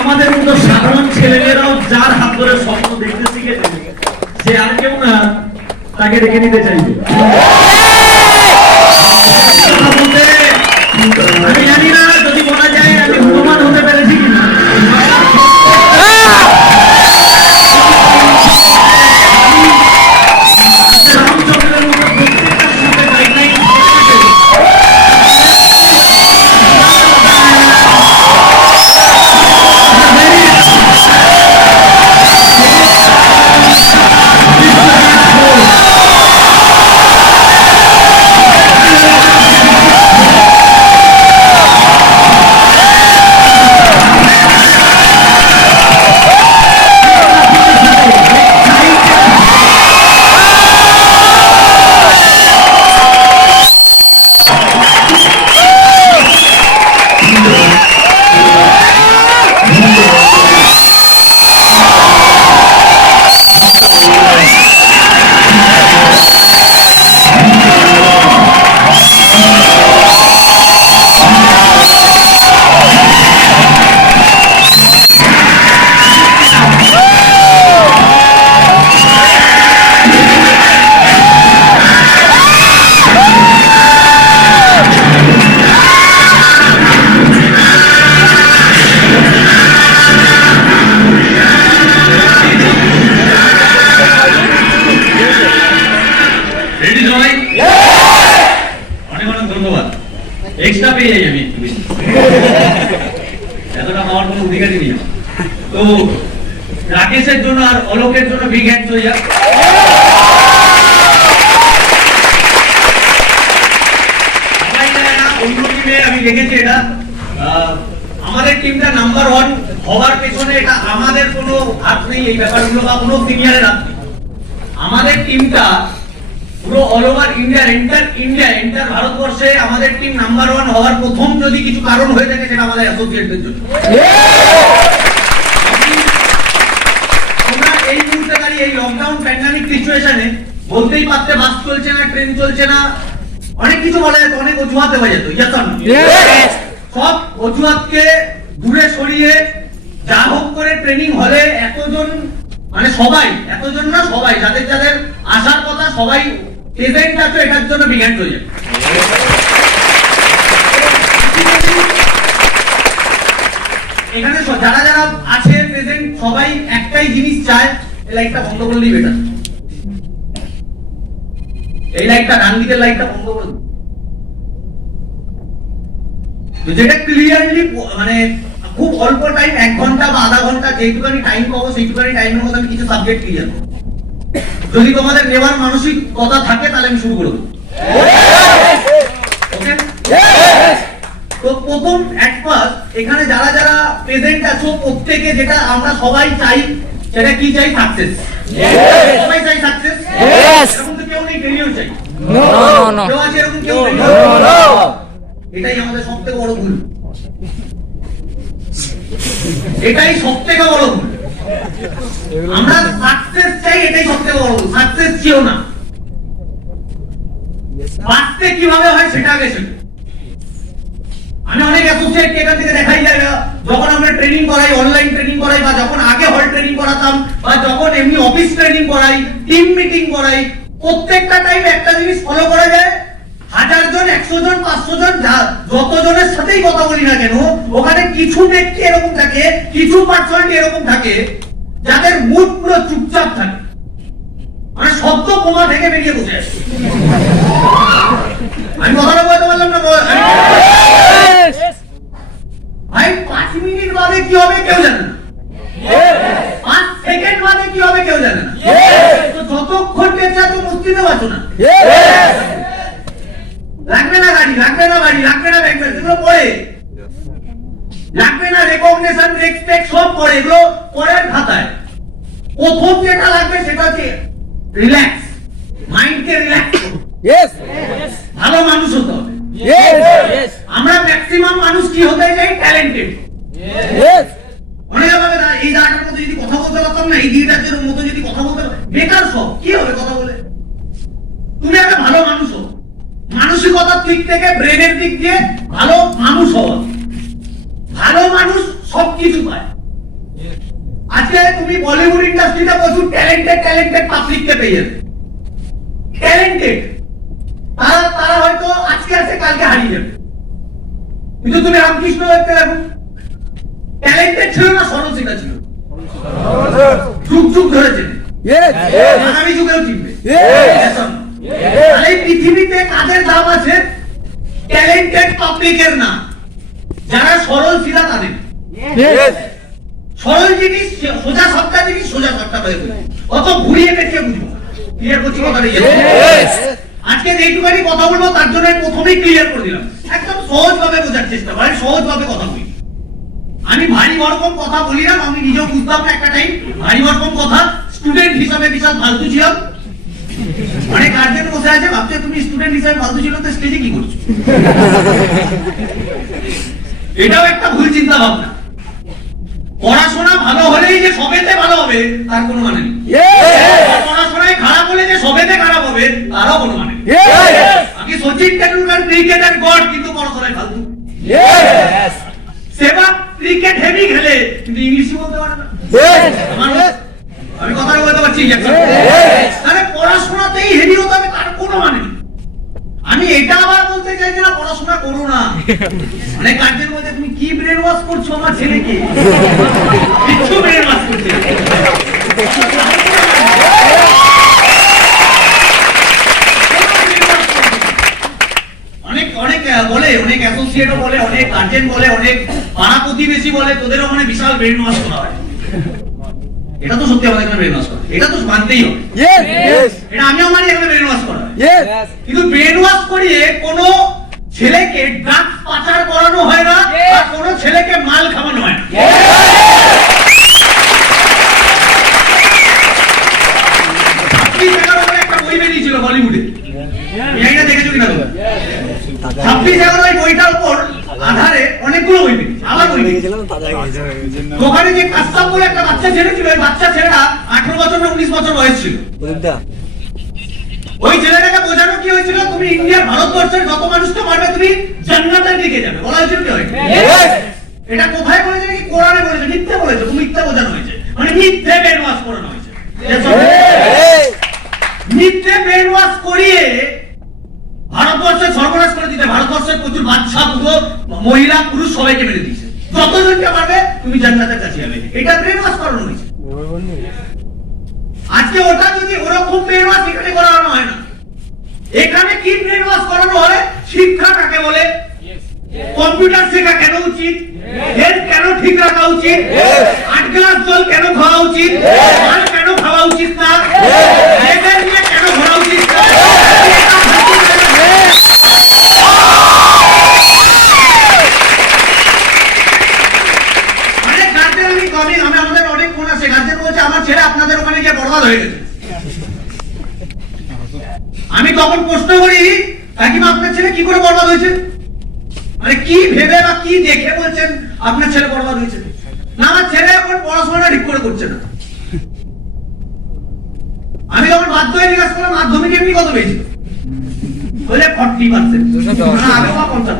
আমাদের মতো সাধারণ ছেলেমেয়েরাও যার হাত ধরে স্বপ্ন দেখতে শিখেছে সে আর কেউ না, তাকে ডেকে নিতে চাইবে। আমি জানি না যদি বলা যায় আমি প্রমাণ হতে পেরেছি কিনা। এক্সট্রা পেয়ে যাই আমি একটু বেশি, এতটা হওয়ার কোনো অধিকারই নেই। তো রাকেশের জন্য আর অলোকের জন্য বিগ হ্যান্ডস হয়ে যাক। অন্য টিমে আমি দেখেছি এটা আমাদের টিমটা নাম্বার 1 হওয়ার পেছনে এটা আমাদের কোনো হাত নেই, এই ব্যাপারগুলো বা কোনো সিনিয়রের হাত নেই। আমাদের টিমটা পুরো অল ওভার ইন্ডিয়া এন্টার ভারতবর্ষে আমাদের টিম নাম্বার 1 হওয়ার প্রথম যদি কিছু কারণ হয়ে থাকে সেটা আমাদের অ্যাসোসিয়েটদের জন্য। তোমরা এই মুহূর্তে দাঁড়িয়ে এই লকডাউন প্যান্ডেমিক সিচুয়েশনে বলতেই পারতে বাস চলছে না, ট্রেন চলছে না, অনেক কিছু বলা যেত, অনেক অজুহাত দেওয়া যেত। সব অজুহাতকে দূরে সরিয়ে যা হোক করে ট্রেনিং হলে এতজন মানে সবাই, এতজন না সবাই, যাদের যাদের আসার কথা সবাই প্রেজেন্ট আছে, এটার জন্য বিগ হ্যান্ড হয়ে যায়। এখানে যারা যারা আছে প্রেজেন্ট সবাই একটাই জিনিস চায়, এই লাইটটা বন্ধ করলেই বেটার, এই লাইটটা ডান দিকের লাইটটা বন্ধ করে যেটা ক্লিয়ারলি মানে খুব অল্প টাইম, 1 ঘন্টা বা আধা ঘন্টা যেটুকানি টাইম পাবো সেইটুকানি টাইমের মধ্যে আমি কিছু সাবজেক্ট ক্লিয়ার করব। যদি তোমাদের নেওয়ার মানসিক কথা থাকে তাহলে আমি শুরু করব। ওকে, তো প্রথম এট ফার্স্ট এখানে যারা যারা প্রেজেন্ট আছো প্রত্যেকে যেটা আমরা সবাই চাই সেটা কি চাই? সাকসেস। সবাই চাই সাকসেস। এরকম তো কেউ নেই ফেলিওর চাই? নো। কেউ আছে এরকম? কেউ নেই। এটাই আমাদের সবথেকে বড় ভুল, এটাই সবথেকে বড় ভুল। আমরা সাকসেস চাই, এটাই সবথেকে বড় ভুল। সাকসেস চিও না, বাঁচতে কিভাবে হয় সেটা আগে শেখো। আমি অনেক অ্যাসোসিয়েটকে এখান থেকে দেখাই যায়, যখন আমরা ট্রেনিং করাই, অনলাইন ট্রেনিং করাই, বা যখন আগে হল ট্রেনিং করাতাম, বা যখন এমনি অফিস ট্রেনিং করাই, টিম মিটিং করাই, প্রত্যেকটা টাইম একটা জিনিস ফলো করা যায়। 1000 জন, 100 জন, 500 জন, যতজনের সাথেই কথা বলি না কেন, ওখানে কিছু ব্যক্তি এরকম থাকে, কিছু পার্সোনালিটি এরকম থাকে যাদের মুড পুরো চুপচাপ থাকে, মানে শব্দ কোমা থেকে বেরিয়ে বসে আসে। আমি কথাটা বলতে পারলাম না ভাই? 5 মিনিট বাদে কি হবে কেউ জানে না, 5 সেকেন্ড বাদে কি হবে কেউ জানে না। তো যতক্ষণ বেঁচে আছো মস্তিতে বাঁচো না। লাগবে না গাড়ি, লাগবে না বাড়ি, লাগবে না ব্যাংক, এগুলো পড়ে লাগবে না। রেকগনিশন, রেসপেক্ট সব পড়ে, এগুলো পরের খাতায়। প্রথম যেটা লাগবে সেটা হচ্ছে রিল্যাক্স, মাইন্ডকে রিল্যাক্স করো। ভালো মানুষ হতে হবে। আমরা ম্যাক্সিমাম মানুষ কি হতে চাই? ট্যালেন্টেড। অনেকে ভাবে এই জায়গাটার মধ্যে যদি কথা বলতে পারতাম না, এই দিকটার মতো যদি কথা বলতে, বেকার সব কি হবে কথা বলে? মানসিকতার দিক থেকে, ব্রেনের দিক দিয়ে ভালো মানুষ হওয়া। ভালো মানুষ সবকিছু পায়। আজকে তুমি বলিউড ইন্ডাস্ট্রিতে প্রচুর ট্যালেন্টেড পাবলিককে পেয়ে যাবে, ট্যালেন্টেড। তারা হয়তো আজকে আছে কালকে হারিয়ে যাবে। কিন্তু তুমি রামকৃষ্ণ দেখতে দেখো, ট্যালেন্টেড ছিল না, সরলসিকা ছিল, যুগ ধরে চেনে, আগামী যুগেও চিনবে। এই পৃথিবীতে কাদের দাম আছে? ট্যালেন্টেড পাবলিকের না, যারা সরল সিধা তাদের। সরল জিনিস, সোজা সাপটা জিনিস, সোজা সাপটা হয়ে যাবে, অত ঘুরিয়ে পেঁচিয়ে বুঝবো। ক্লিয়ার করছি কথাটা? আজকে যেটুকানি কথা বলবো তার জন্য প্রথমেই ক্লিয়ার করে দিলাম, একদম সহজ ভাবে বোঝার চেষ্টা করেন, সহজ ভাবে কথা বলি। আমি ভারী ভরকম কথা বলি না, আমি নিজেও বুঝতাম না একটা টাইম ভারী ভরকম কথা। স্টুডেন্ট হিসাবে বিশাল ফালতু ছিলাম। অনেক গার্জেন বসে আছে, ভাবছে তুমি স্টুডেন্ট হিসাবে ফালতু ছিল তো স্টেজে কি করছো? এটাও একটা ভুল চিন্তা ভাবনা। পড়াশোনা ভালো হলেই যে সবেতে ভালো হবে তার কোনো মানে নেই। পড়াশোনায় খারাপ হলে যে সবেতে খারাপ হবে তারও কোনো মানে নেই। আমি সচিন টেন্ডুলকার ক্রিকেটার গড, কিন্তু পড়াশোনায় ফালতু। সেবা ক্রিকেট হেভি খেলে কিন্তু ইংলিশই বলতে পারে না। আমি কথা বলতে পারছি, তাহলে পড়াশোনাতেই হেভি হতে হবে তার কোনো মানে নেই। আমি এটা আবার বলতে চাইছি না পড়াশোনা করো না। অনেক গার্জেন বলছে তুমি কি ব্রেন ওয়াশ করছো আমার ছেলেকে, কিছু ব্রেন ওয়াশ করছে। অনেক অনেক বলে, অনেক অ্যাসোসিয়েটও বলে, অনেক গার্জেন বলে, অনেক পাড়া প্রতিবেশী বলে তোদের ওখানে বিশাল ব্রেন ওয়াশ করা হয়। এটা তো সত্যি, আমাদের এখানে ব্রেন ওয়াশ করা, এটা তো মানতেই হবে। এটা আমিও মানি, এখানে ব্রেন ওয়াশ করা হয়। কিন্তু ব্রেন ওয়াশ করিয়ে কোনো ছেলেকে ড্রাগস পাচার করানো হয় না, আর কোনো ছেলেকে মাল খাওয়ানো হয় না। একটা বই বেরিয়েছিল বলিউডে, এইটা দেখেছো কিনা? 26/11 বইটার উপর আধারে অনেকগুলো বই বেরিয়েছে, আবার বই বেরিয়েছে। ওখানে যে কাস্তাব বলে একটা বাচ্চা ছেলে ছিল, ওই বাচ্চা ছেলেটা 18 বছর না 19 বছর বয়স ছিল। ওই ছেলেটাকে বোঝানো কি হয়েছিল, তুমি ইন্ডিয়ার ভারতবর্ষের যত মানুষকে মারবে তুমি জান্নাতের দিকে যাবে, বলা হয়েছিল কি হয়? এটা কোথায় বলেছে? নাকি কোরআনে বলেছে? মিথ্যে বলেছে, তুমি মিথ্যে বোঝানো হয়েছে, মানে মিথ্যে ব্রেন ওয়াশ করানো হয়েছে। মিথ্যে ব্রেন ওয়াশ করিয়ে ভারতবর্ষের সর্বনাশ করে দিতে, ভারতবর্ষের প্রচুর বাচ্চা, পুরো মহিলা পুরুষ সবাইকে মেরে দিয়েছে। যতজনকে মারবে তুমি জান্নাতের কাছে যাবে, এটা ব্রেন ওয়াশ করানো হয়েছে। আজকে ওটা যদি ওরকম ব্রেন ওয়াশ এখানে করানো হয় না, এখানে কি ব্রেন ওয়াশ করানো হয়? শিক্ষা কাকে বলে, কম্পিউটার শেখা কেন উচিত, হেলথ কেন ঠিক রাখা উচিত, 8 গ্লাস জল কেন খাওয়া উচিত, মাল কেন খাওয়া উচিত না, লেবেল নিয়ে কেন ঘোরা উচিত না। অনেক গার্জেন, আমি আমাদের অনেক ফোন আসে, গার্জেন বলছে আমার ছেলে আপনাদের ওখানে গিয়ে বরবাদ হয়ে গেছে। আমি তখন প্রশ্ন করি, কাকিমা আপনার ছেলে কি করে বরবাদ হয়েছে? মানে কি ভেবে বা কি দেখে বলছেন আপনার ছেলে বরবাদ হয়েছে? না, আমার ছেলে এখন পড়াশোনা ঠিক করে করছে না। আমি যখন বাধ্য হয়ে জিজ্ঞাসা করলাম মাধ্যমিকে এমনি কত পেয়েছিল, বলে 40%। না, আগে বা 50।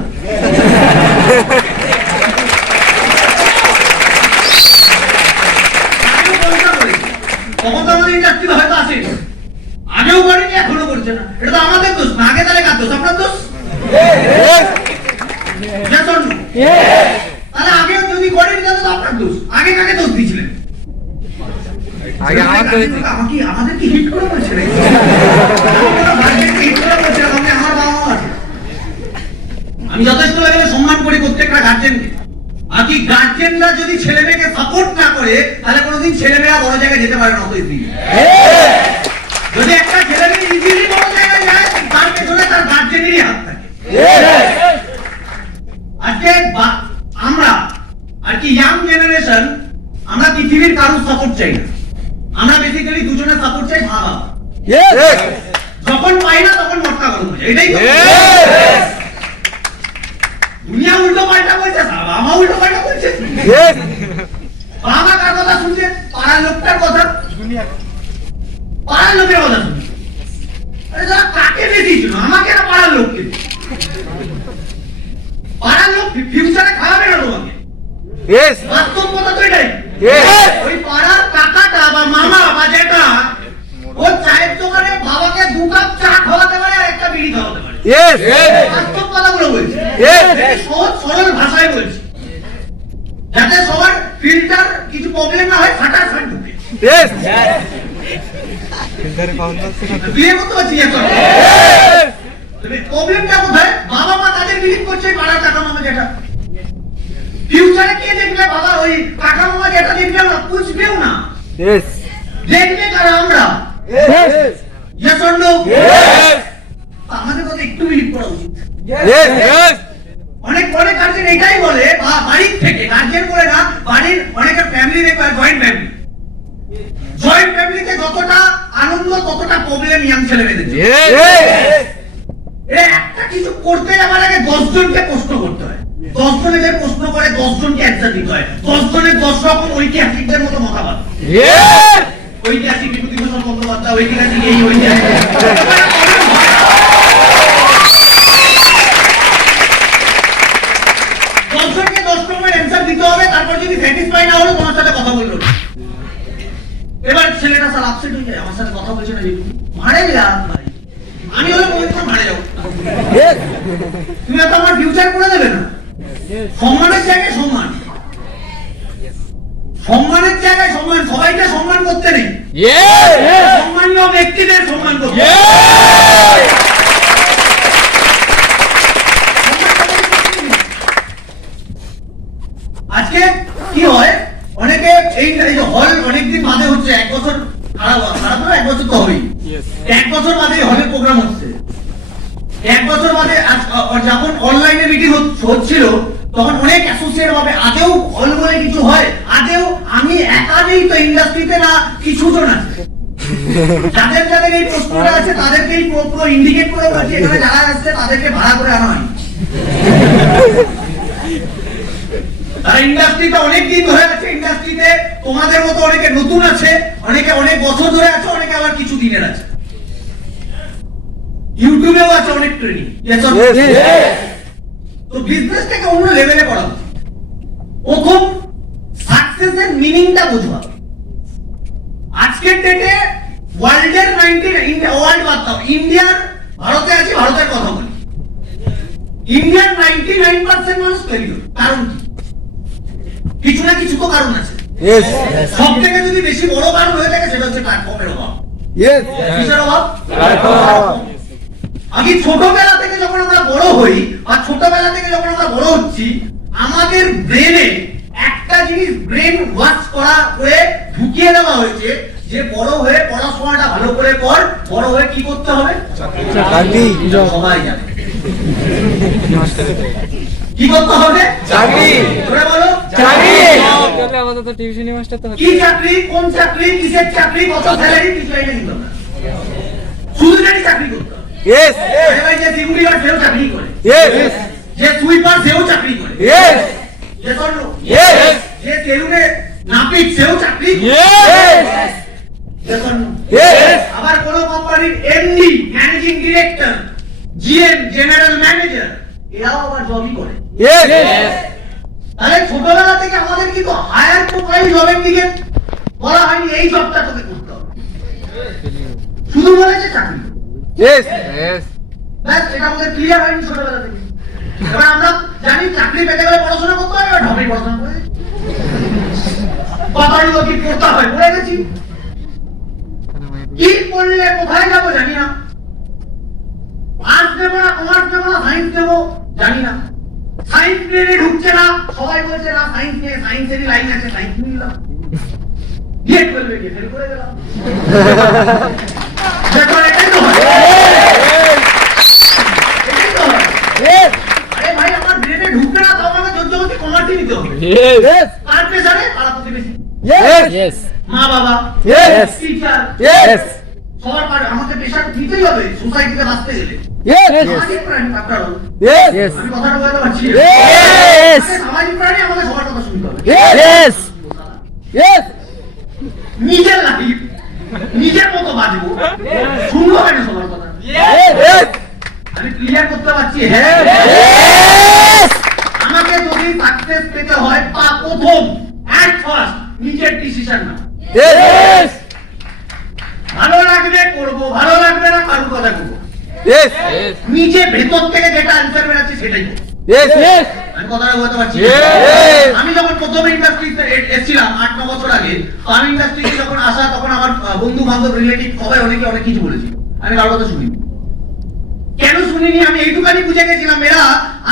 তখন তো আমাদের ইন্ডাস্ট্রিতে হয়তো আসে, আগেও করেনি এখনো করছে না। এটা তো আমাদের দোষ না, আগে তাহলে কার দোষ? আপনার দোষ। তাহলে আগে যদি করেনি তাহলে তো আপনার দোষ। আগে কাকে দোষ দিয়েছিলেন? আমাদের কি হিট করে বলছে? আমি যথেষ্ট লেভেলে সম্মান করি প্রত্যেকটা গার্জেনকে। আর কি গার্জেনরা যদি ছেলে মেয়েকে সাপোর্ট না করে তাহলে কোনোদিন ছেলে মেয়েরা বড় জায়গায় যেতে পারে না। যদি একটা ছেলে মেয়ে ইজিলি বড় জায়গায় যায় তার পেছনে তার গার্জেনেরই হাত থাকে। আজকে আমরা আর কি ইয়াং জেনারেশন, আমরা পৃথিবীর কারোর সাপোর্ট চাই না, আমরা বেসিক্যালি দুজনের সাপোর্ট চাই। মা বাবা যখন পাই না তখন মটকা গরম হয়ে যায়, এটাই দুনিয়া উল্টো পাল্টা বলছে, বাবা উল্টো পাল্টা বলছে। বাবা কার কথা শুনছে? পাড়ার লোকটার কথা, পাড়ার লোকের কথা শুনছে। আরে যারা কাকে বেশি ছিল, আমাকে না পাড়ার লোককে। Yes. বাস্তব কথা তো এটাই। Yes. ওই পাড়ার কাকাটা বা মামা বা জেঠা ও চায়ের দোকানে বাবাকে 2 কাপ চা খাওয়াতে পারে আর একটা বিড়ি খাওয়াতে পারে। Yes. বাস্তব কথাগুলো বলছি। Yes. সহজ সরল ভাষায় বলছি, যাতে সবার ফিল্টার কিছু প্রবলেম না হয়, ফাটাফাট ঢুকে। Yes. বিয়ে করতে পারছি এখন। প্রবলেমটা কোথায়? বাবা মা তাদের বিলিভ করছে পাড়ার কাকা মামা যেটা। ফিউচারে কে দেখবে বাবা ওই কাকা মামা যেটা দেখবেও না, বুঝবেও না। Yes. দেখবে কারা? আমরা। Yes. Yes or no? Yes. আমাদের কথা একটু বিলিভ করা উচিত। Yes. Yes. অনেক গার্জেন এটাই বলে, বাড়ির থেকে গার্জেন বলে না, বাড়ির অনেকের ফ্যামিলি জয়েন্ট ফ্যামিলি। জয়েন্ট ফ্যামিলিতে যতটা আনন্দ ততটা প্রবলেম ইয়াং ছেলে মেয়েদের। Yes. একটা কিছু করতে যাবার আগে 10 জনকে প্রশ্ন করতে হয়। 10 জনে যে প্রশ্ন করে 10 জনকে অ্যানসার দিতে হয়। 10 জনের 10 রকম ঐতিহাসিকদের মতো মতামত। Yes. ঐতিহাসিক বিভূতিভূষণ বন্দ্যোপাধ্যায়, ঐতিহাসিক এই ঐতিহাসিক 10 জনকে 10 রকমের অ্যানসার দিতে হবে। তারপর যদি স্যাটিসফাই না হলো তোমার সাথে কথা বললো। এবার ছেলেটা স্যার আপসেট হয়ে যায়, আমার সাথে কথা বলছে না, মারে যা ভাই, আমি হলে পবিত্র মারে যাও। Yes. তুমি তো আমার ফিউচার করে দেবে না। সম্মানের জায়গায় সম্মান, সম্মানের জায়গায় সম্মান, সবাইকে সম্মান করতে নেই। Yes. সম্মানীয় ব্যক্তিদের সম্মান করতে। Yes. আজকে কি হয়, অনেকে এই হল অনেকদিন বাদে হচ্ছে, 1 বছর খারাপ হলো, 1 বছর তো হবেই। 1 বছর বাদে হলে প্রোগ্রাম হচ্ছে। 1 বছর বাদে যখন অনলাইনে মিটিং হচ্ছিল তখন অনেক অ্যাসোসিয়েট ভাবে আদেও হল বলে কিছু হয়, আদেও আমি একা নেই তো ইন্ডাস্ট্রিতে, না কিছু জন আছে। যাদের এই প্রশ্নটা আছে তাদেরকেই পুরো ইন্ডিকেট করে বলছি, এখানে যারা আসছে তাদেরকে ভাড়া করে আনা হয়। তারা ইন্ডাস্ট্রিতে অনেক দিন ধরে আছে, ইন্ডাস্ট্রিতে তোমাদের মতো অনেকে নতুন আছে, অনেকে অনেক বছর ধরে আছে, অনেকে আবার কিছু দিনের আছে। ইউটিউবেও আছে অনেক ট্রেনিং। তো বিজনেসটাকে অন্য লেভেলে করা উচিত। প্রথম সাকসেসের মিনিংটা বুঝবা। আজকের ডেটে ওয়ার্ল্ডের ওয়ার্ল্ড বাদ দাও, ইন্ডিয়ার, ভারতে আছি, ভারতের কথা বলি। ইন্ডিয়ার 99% মানুষ ফেলিওর। কারণ কি? কিছু না কিছু তো কারণ আছে। Yes. সব থেকে যদি বেশি বড় কারণ হয়ে থাকে সেটা হচ্ছে প্ল্যাটফর্মের অভাব। Yes. কিসের অভাব? Platform. আগে ছোটবেলা থেকে যখন আমরা বড় হই, আর ছোটবেলা থেকে যখন আমরা বড় হচ্ছি, আমাদের ব্রেনে একটা জিনিস ব্রেন ওয়াশ করে ঢুকিয়ে দেওয়া হয়েছে যে বড় হয়ে পড়াশোনাটা ভালো করে কর, বড় হয়ে কি করতে হবে? চাকরি। সবাই জানে। কি করতে হবে? চাকরি। ধরে বলো। চাকরি। আপাতত টিউশনি মাস্টার তো কি চাকরি, কোন চাকরি, কিসের চাকরি, কত স্যালারি, কিছু এটা নিতে হবে। শুধু জানি চাকরি করতে হবে। Yes. আরে ভাই, যে সিকিউরিটি সেও চাকরি করে, Yes. যে সুইপার সেও চাকরি করে, Yes. যে তোর Yes. যে সেলুনে নাপিত সেও চাকরি করে। Yes. দেখুন, Yes. আবার কোন কোম্পানির MD, managing director, GM, general manager, এরাও আবার জবই করে। Yes. তাহলে ছোটবেলা থেকে আমাদের কিন্তু হায়ার প্রোফাইল জবের দিকে বলা হয়নি, এই জবটা তোকে করতে হবে, শুধু বলেছে চাকরি। Yes. ব্যাস, এটা আমাদের ক্লিয়ার হয়নি ছোটবেলা থেকে। এবার আমরা জানি চাকরি পেতে গেলে পড়াশোনা করতে হবে, ঢাবি পড়াশোনা করে বাবার লোক কি পড়তে হয় পড়ে গেছি, কি পড়লে কোথায় যাবো জানি না, আর্টস দেবো না কমার্স দেবো না সায়েন্স দেবো জানি না, সায়েন্স নিয়ে ঢুকছে না, সবাই বলছে না সায়েন্স নিয়ে, সায়েন্সেরই লাইন আছে, সায়েন্স নিয়ে নিলাম, বিয়ে করবে গিয়ে ফেল করে গেলাম। দেখো, এটাই তো হয়, এটাই তো হয়। আরে ভাই, আমার ব্রেনে ঢুকবে না, তাও আমাকে জোর জবরদস্তি কমার্সই নিতে হবে। Yes. কার প্রেসারে? পাড়া প্রতিবেশী, Yes. মা বাবা, Yes. Teacher, Yes. সবার পারে আমাকে প্রেসার নিতেই হবে সোসাইটিতে বাঁচতে গেলে। Yes. সামাজিক প্রাণী আপনার হল। Yes. আমি কথাটা বলতে পারছি। Yes. আমাদের সামাজিক প্রাণী, আমাদের সবার কথা শুনতে হবে। Yes. Yes. নিজের লাইফ নিজের মতো বাঁচবো, শুনবো না সবার কথা। Yes. আমি ক্লিয়ার করতে পারছি। হ্যাঁ, Yes. আমাকে যদি যদি সাকসেস পেতে হয় প্রথম এট ফার্স্ট নিজের ডিসিশন না। Yes. ভালো লাগবে করব, ভালো লাগবে না কারোর কথা করবো। Yes. নিজে ভেতর থেকে যেটা অ্যানসার বেরাচ্ছে সেটাই করবো। Yes. Yes. আমি কথাটা বলতে পারছি। Yes. আমি যখন প্রথম ইন্ডাস্ট্রিতে এসেছিলাম 8-9 বছর আগে, তো আমি ইন্ডাস্ট্রিতে যখন আসা তখন আমার বন্ধু বান্ধব রিলেটিভ সবাই অনেকে অনেক কিছু বলেছিল, আমি কারোর কথা শুনিনি। কেন শুনিনি আমি এইটুখানি বুঝে গেছিলাম, এরা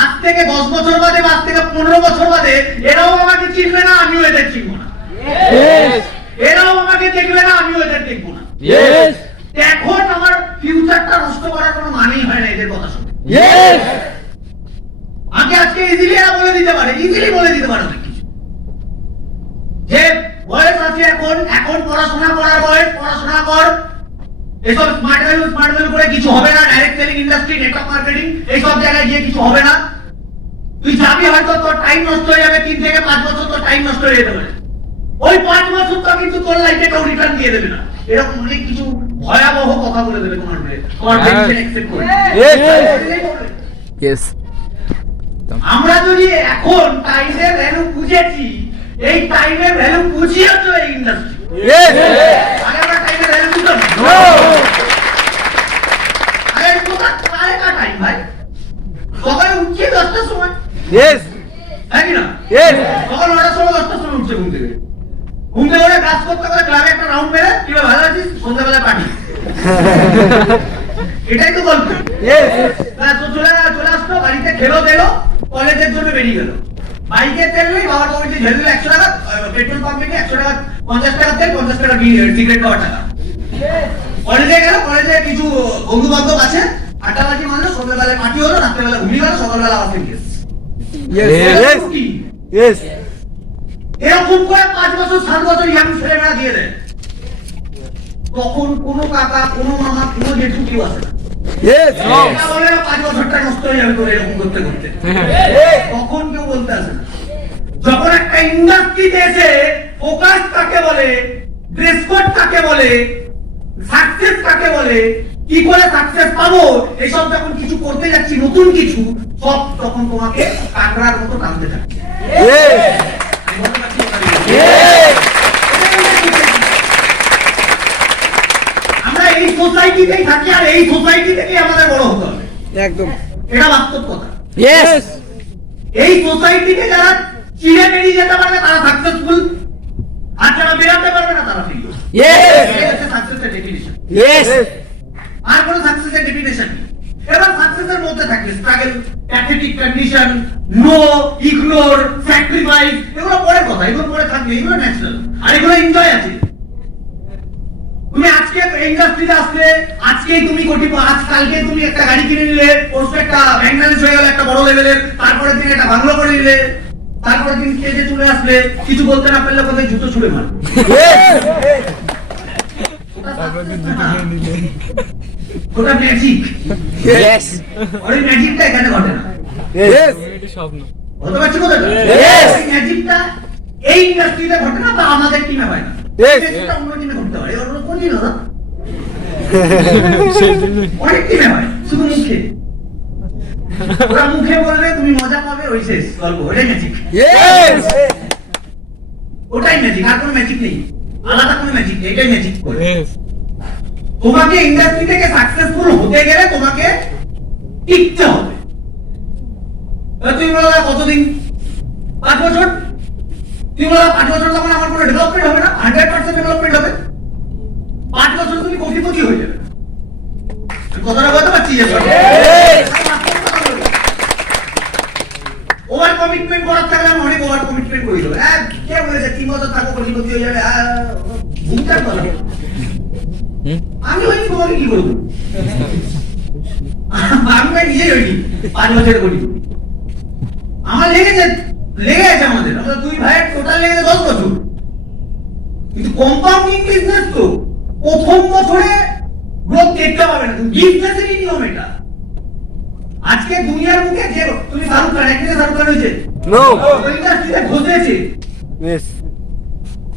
আজ থেকে 10 বছর বাদে বা আজ থেকে 15 বছর বাদে এরাও আমাকে চিনবে না, আমিও এদের চিনবো না। Yes. এরাও আমাকে দেখবে না, আমিও এদের দেখবো না। Yes. এখন আমার ফিউচারটা নষ্ট করার কোনো মানেই হয় না এদের কথা শুনে। Yes. আগে আজকে ইজিলি এরা বলে দিতে পারে, ইজিলি বলে দিতে পারে অনেক কিছু, যে বয়স আছে এখন পড়াশোনা করার বয়স, পড়াশোনা কর, এসব স্মার্ট ভ্যালু করে কিছু হবে না, direct selling industry, network marketing এইসব জায়গায় গিয়ে কিছু হবে না, তুই যাবি হয়তো তোর টাইম নষ্ট হয়ে যাবে, 3 থেকে 5 বছর তোর টাইম নষ্ট হয়ে যেতে পারে, ওই 5 বছর তো কিন্তু তোর লাইফে কেউ রিটার্ন দিয়ে দেবে না, এরকম অনেক কিছু ভয়াবহ কথা বলে দেবে তোমার ব্রেন, তোমার টেনশন অ্যাকসেপ্ট করে। Yes. Yes. আমরা যদি এখন টাইমের ভ্যালু বুঝেছি, এই টাইমের ভ্যালু বুঝিয়ে তো এই ইন্ডাস্ট্রি। Yes. আগে আমরা টাইমের ভ্যালু বুঝতাম না। No. আরে কোথায় টাইম ভাই, সকালে উঠছি 10টার সময়, Yes. হ্যাঁ কি না? Yes. সকাল 9টার সময় 10টার সময় উঠছে ঘুম থেকে, ঘুম থেকে উঠে কাজ করতে করে ক্লাবে একটা রাউন্ড মেরে কি ভালো আছিস, সন্ধ্যাবেলায় পার্টি, এটাই তো গল্প। Yes. তো চলে আসতো বাড়িতে, খেলো দিলো, কলেজের জন্য বেরিয়ে গেল, বাইকে তেল নেই, বাবার পকেটে ঢেলে দিল 100 টাকা, পেট্রোল পাম্পে গিয়ে 100 টাকা, 50 টাকা তেল, 50 টাকা সিগারেট খাওয়ার টাকা। কলেজে গেল, কলেজে কিছু বন্ধু বান্ধব আছে, আড্ডাবাজি মারলো, সন্ধ্যাবেলায় পার্টি হলো, রাত্রেবেলা ঘুমিয়ে গেল, সকালবেলা আবার ফিরে গেছে। Yes. Yes. এরকম করে 5 বছর 7 বছর ইয়াং ছেলেরা দিয়ে দেয়, তখন কোনো কাকা, কোনো মামা, কোনো জেঠু কেউ আসে না। Yes. এটা বলে না 5 বছরটা নষ্ট হয়ে যাবে তোর এরকম করতে করতে, তখন কেউ বলতে আসে না। যখন একটা ইন্ডাস্ট্রিতে এসে ফোকাস কাকে বলে, ড্রেস কোড কাকে বলে, সাকসেস কাকে বলে, কি করে সাকসেস পাবো, এসব যখন কিছু করতে যাচ্ছি নতুন কিছু, সব তখন তোমাকে কাঁকড়ার মতো টানতে থাকছে। Yes. Yes. আমরা এই সোসাইটিতেই থাকি আর এই সোসাইটি থেকেই আমাদের বড় হতে হবে, একদম। এটা বাস্তব কথা। Yes. এই সোসাইটিতে যারা চিড়ে বেরিয়ে যেতে পারবে তারা সাকসেসফুল, আর যারা বেরোতে পারবে না তারা ফেলিওর। Yes. এটা হচ্ছে সাকসেসের ডেফিনিশন, Yes. আর কোনো সাকসেসের ডেফিনিশন নেই। এবার সাকসেসের মধ্যে থাকলে struggle, pathetic condition, no, ignore, sacrifice, এগুলো পরের কথা, এগুলো পরে থাকবে, এগুলো ন্যাচারাল, আর এগুলো এনজয় আছে। তুমি আজকে ইন্ডাস্ট্রিতে আসলে, আজকেই তুমি আজ কালকে তুমি একটা গাড়ি কিনে নিলে, পরশু একটা ব্যাংক ব্যালেন্স হয়ে গেল একটা বড় লেভেলের, তারপরের দিন একটা বাংলো করে নিলে, তারপরের দিন স্টেজে চলে আসলে, কিছু বলতে না পারলে কোথায় জুতো ছুড়ে মার। ওটা ম্যাজিক। Yes. ওই ম্যাজিকটা এখানে ঘটে না। Yes. এটা স্বপ্ন। বলতে পারছি কথাটা? Yes. এই ম্যাজিকটা এই ইন্ডাস্ট্রিতে ঘটে না, বা আমাদের টিমে হয় না। Yes. ম্যাজিকটা অন্য টিমে ঘটতে পারে। এবার কোন টিমে হয়? অনেক টিমে হয়, শুধু মুখে। ওরা মুখে বলবে, তুমি মজা পাবে, ওই শেষ গল্প। ওটাই ম্যাজিক। Yes. ওটাই ম্যাজিক, আর কোনো ম্যাজিক নেই, আলাদা কোনো ম্যাজিক নেই, এটাই ম্যাজিক। Yes. তোমাকে ইন্ডাস্ট্রি থেকে সাকসেসফুল হতে গেলে তোমাকে টিকতে হবে। তুমি বলো কতদিন, 5 বছর, তুমি বলো 5 বছর, তখন আমার কোনো ডেভেলপমেন্ট হবে না, 100% ডেভেলপমেন্ট হবে। 5 বছর তুমি কোটিপতি হয়ে যাবে। কথাটা বলতে পারছি? ওভার কমিটমেন্ট করার থাকলে আমি অনেক ওভার কমিটমেন্ট করে দেবো। কে বলেছে 3 বছর থাকো কোটিপতি হয়ে যাবে? ভুলটার কথা। আমি হয়নি, তোমাকে কি করবো? আমি ভাই নিজেই হইনি 5 বছরের কোটিপতি। আমার লেগে আছে আমাদের 2 ভাইয়ের টোটাল লেগেছে 10 বছর। কিন্তু কম্পাউন্ডিং বিজনেস তো প্রথম বছরে গ্রোথ দেখতে পাবে না, বিজনেসেরই নিয়ম এটা। আজকে দুনিয়ার মুখে যে তুমি শাহরুখ খান, একদিনে শাহরুখ খান হয়েছে? No. ইন্ডাস্ট্রিতে ঘষেছে, Yes.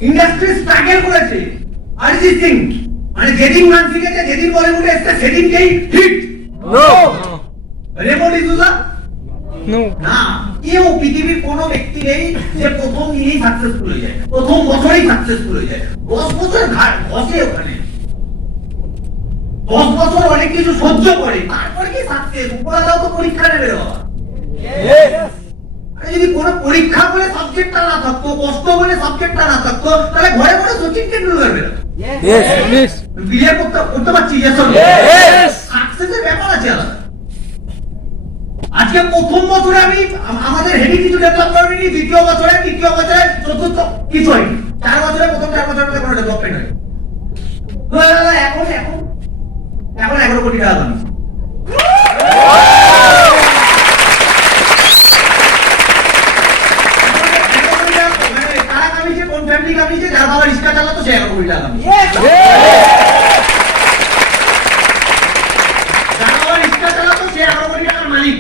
ইন্ডাস্ট্রি স্ট্রাগল করেছে। অরিজিৎ সিং মানে যেদিন গান শিখেছে, যেদিন বলিউডে এসেছে, সেদিনকেই hit. No. Remo D'Souza no না, কেউ পৃথিবীর কোনো ব্যক্তি নেই যে প্রথম দিনেই সাকসেসফুল হয়ে যায়, প্রথম বছরেই সাকসেসফুল হয়ে যায়। 10 বছর বসে ওখানে, 10 বছর অনেক কিছু সহ্য করে, তারপর কি সাকসেস? উপরালাও তো পরীক্ষা নেবে বাবা। আরে যদি কোনো পরীক্ষা বলে সাবজেক্টটা না থাকতো, কষ্ট বলে সাবজেক্টটা না থাকতো, তাহলে ঘরে ঘরে সচিন টেন্ডুলকার বেরো। Yes. ক্লিয়ার করতে পারছি? সাকসেসের ব্যাপার আছে আলাদা। আজকে প্রথম বছরে আমি আমাদের হেভি কিছু ডেভেলপ করিনি, দ্বিতীয় বছরে, তৃতীয় বছরে, চতুর্থ কিছু হয়নি, 4 বছরে, প্রথম 4 বছরের মধ্যে কোনো ডেভেলপমেন্ট হয়নি। এখন 11 কোটি টাকা দাম। কারা কামিয়েছে? কোন ফ্যামিলি কামিয়েছে? যার বাবা রিক্সা চালাতো সে 11 কোটি টাকা কামিয়েছে। যার বাবা রিক্সা চালাতো সে 11 কোটি টাকার মালিক।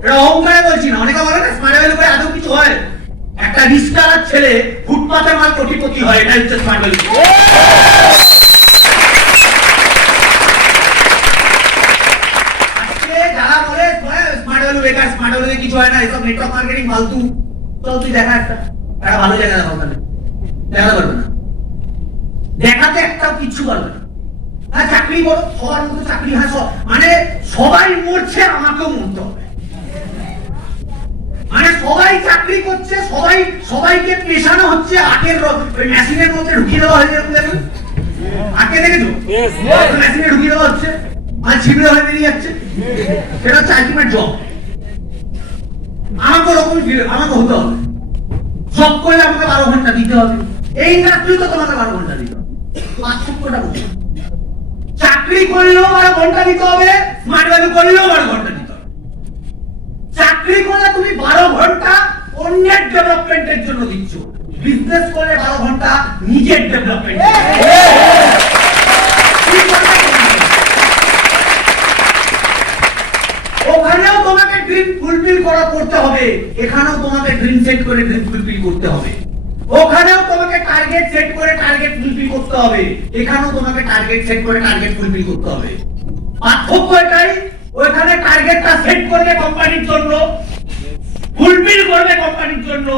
এটা অহংকারে বলছি না। অনেকে বলে না স্মার্ট ভ্যালু করে আদৌ কিছু হয়? একটা রিক্সাওয়ালার ছেলে ফুটপাতে মাল কোটিপতি হয়, এটা হচ্ছে স্মার্ট ভ্যালু। আজকে যারা বলে স্মার্ট ভ্যালু বেকার, স্মার্ট ভ্যালুতে কিছু হয় না, এসব নেটওয়ার্ক মার্কেটিং ফালতু, চল তুই দেখা একটা ভালো জায়গা দেখাও, তাহলে দেখাতে পারবে না, দেখাতে একটাও কিচ্ছু পারবে না। হ্যাঁ চাকরি করো, সবার মতো চাকরি, হ্যাঁ মানে সবাই মরছে, আমাকেও মরতে হবে। মানে সবাই চাকরি করছে, সবাইকে পেশানো হচ্ছে, আখের মেশিনের মধ্যে ঢুকিয়ে দেওয়া হয়ে যাবে। আখে দেখেছো? মেশিনে ঢুকিয়ে দেওয়া হচ্ছে, আর ছিপড়ে হয়ে বেরিয়ে যাচ্ছে। সেটা হচ্ছে আলটিমেট জব। আমাকে ওরকম আমাকে হতে হবে। জব করলে আমাকে 12 ঘন্টা দিতে হবে, এই ইন্ডাস্ট্রি তো তোমাকে 12 ঘন্টা দিতে হবে। পার্থক্যটা বুঝো। চাকরি করলেও 12 ঘন্টা দিতে হবে, স্মার্ট ভ্যালু করলেও 12 ঘন্টা দিতে হবে। চাকরি করলে তুমি 12 ঘন্টা অন্যের ডেভেলপমেন্টের জন্য দিচ্ছ, বিজনেস করলে 12 ঘন্টা নিজের ডেভেলপমেন্ট। ওখানেও তোমাকে ড্রিম ফুলফিল করতে হবে, এখানেও তোমাকে ড্রিম সেট করে ড্রিম ফুলফিল করতে হবে। ওখানেও তোমাকে টার্গেট সেট করে টার্গেট ফুলফিল করতে হবে, এখানেও তোমাকে টার্গেট সেট করে টার্গেট ফুলফিল করতে হবে। পার্থক্য এটাই, ওইখানে টার্গেটটা সেট করবে কোম্পানির জন্য, ফুলফিল করবে কোম্পানির জন্য,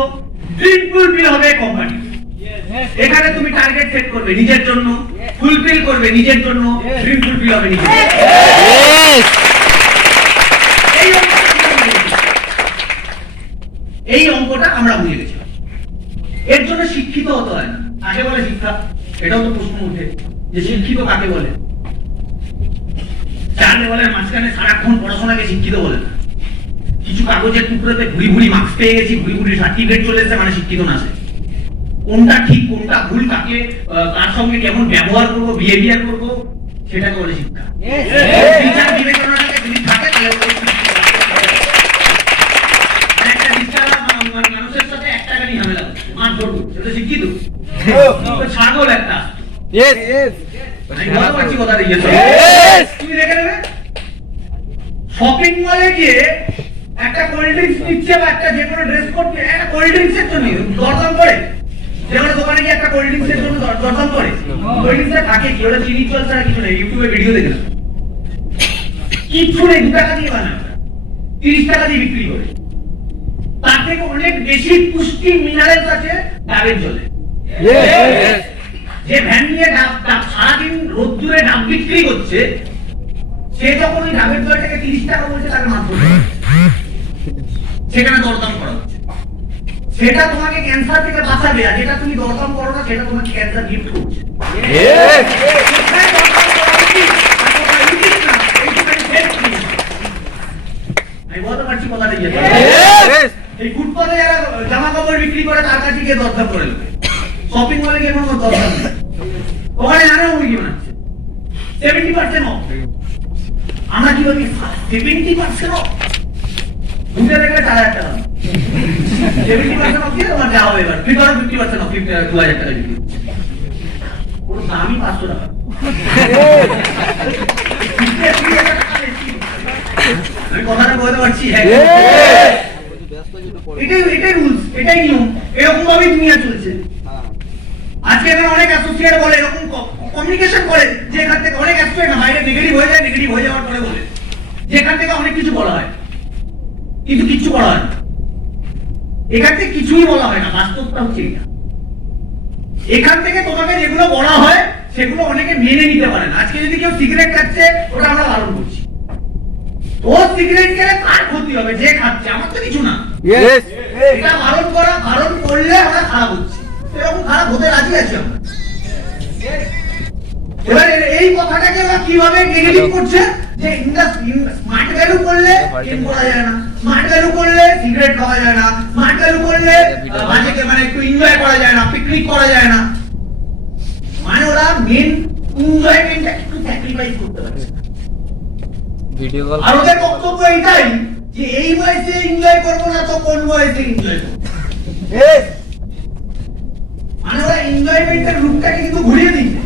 ড্রিম ফুলফিল হবে কোম্পানি। এখানে তুমি টার্গেট সেট করবে নিজের জন্য, ফুলফিল করবে নিজের জন্য, ড্রিম ফুলফিল হবে নিজের জন্য। এই অঙ্কটা আমরা বুঝে গেছি। এর জন্য শিক্ষিত হতে হয় না। কাকে বলে শিক্ষা? এটাও তো প্রশ্ন উঠে যে শিক্ষিত কাকে বলে? চার লেভেলের মাঝখানে সারাক্ষণ পড়াশোনাকে শিক্ষিত বলে না। কিছু কাগজের টুকরোতে ঘুরি ঘুরি মার্কস পেয়ে গেছি, ঘুরি ঘুরি সার্টিফিকেট চলে এসেছে, মানে শিক্ষিত না সে। কোনটা ঠিক কোনটা ভুল, কাকে কার সঙ্গে কেমন ব্যবহার করবো, বিহেভিয়ার করবো, সেটাকে বলে শিক্ষা। বিচার বিবেচনাটাকে যদি থাকে তাহলে একটা বিচার মানুষের সাথে 1 টাকা নিয়ে ঝামেলা করছে, মারধর করছে, সেটা শিক্ষিত? ছাগল একটা। আমি বলতে পারছি কথা দিয়ে, তুমি দেখে নেবে শপিং মলে গিয়ে একটা কোল্ড ড্রিঙ্কস নিচ্ছে বা একটা যে কোনো ড্রেস কোড, একটা কোল্ড ড্রিঙ্কস এর জন্য দরদাম করে। যে কোনো দোকানে গিয়ে একটা কোল্ড ড্রিঙ্কস এর জন্য দরদাম করে। কোল্ড ড্রিঙ্কসটা থাকে কি? ওটা চিনি জল ছাড়া কিছু নেই। ইউটিউবে ভিডিও দেখলাম, কিচ্ছু নেই, 2 টাকা দিয়ে বানায়, 30 টাকা দিয়ে বিক্রি করে। তার থেকে অনেক বেশি পুষ্টি মিনারেলস আছে ডাবের জলে। যে ভ্যান নিয়ে ডাব সারাদিন রোদ্দুরে ডাব বিক্রি করছে, সে যখন ওই ডাবের জলটাকে 30 টাকা বলছে, তাকে মারতে হবে, সেখানে দরদাম করা হচ্ছে। সেটা তোমাকে ক্যান্সার থেকে বাঁচাবে, আর যেটা তুমি দরদাম করো না সেটা তোমাকে ক্যান্সার গিফট করছে। আমি বলতে পারছি কথাটা ইয়ে। এই ফুটপাতে যারা জামা কাপড় বিক্রি করে তার কাছে গিয়ে দরদাম করে নেবে, শপিং মলে গিয়ে কোনো দরদাম নেই। ওখানে জানো মুরগি বানাচ্ছে 70% অফ। আমরা কি বলি 70% অফ? দুটো দেখলে 4000 টাকা, 70% অফ দিয়ে তোমার যা হবে। এবার 50% অফ, 2000 টাকা বিক্রি, ওর দামই 500 টাকা। আমি কথাটা বলতে পারছি, এটাই রুলস, এটাই নিয়ম, এরকম ভাবেই দুনিয়া চলছে। আজকে এখানে অনেক অ্যাসোসিয়েট বলে, এরকম কমিউনিকেশন করে যে এখান থেকে অনেক অ্যাসোসিয়েট না বাইরে নেগেটিভ হয়ে যায়, নেগেটিভ হয়ে যাওয়ার পরে বলে যে এখান থেকে অনেক কিছু বলা হয়। কিন্তু কিচ্ছু করা হয় না। এখান থেকে কিছুই বলা হয় না, বাস্তবটা হচ্ছে এটা। এখান থেকে তোমাকে যেগুলো বলা হয় সেগুলো অনেকে মেনে নিতে পারে না। আজকে যদি কেউ সিগারেট খাচ্ছে, ওটা আমরা বারণ করছি। ও সিগারেট খেলে কার ক্ষতি হবে? যে খাচ্ছে, আমার তো কিছু না। Yes. এটা বারণ করলে আমরা খারাপ হচ্ছি। এরকম খারাপ হতে রাজি আছি আমরা। এবার এই কথাটাকে ওরা কিভাবে নেগেটিভ করছে যে স্মার্ট ভ্যালু করলে গেম করা যায় না, স্মার্ট ভ্যালু করলে সিগারেট খাওয়া যায় না, স্মার্ট ভ্যালু করলে বাজেটে মানে একটু এনজয় করা যায় না, পিকনিক করা যায় না। মানে ওরা মেন এনজয়মেন্টটা একটু স্যাক্রিফাইস করতে পারছে। ভিডিও কল আর ওদের বক্তব্য এটাই যে এই বয়সে এনজয় করবো না তো কোন বয়সে এনজয় করবো। Yes. মানে ওরা এনজয়মেন্টের রূপটাকে কিন্তু ঘুরিয়ে দিচ্ছে।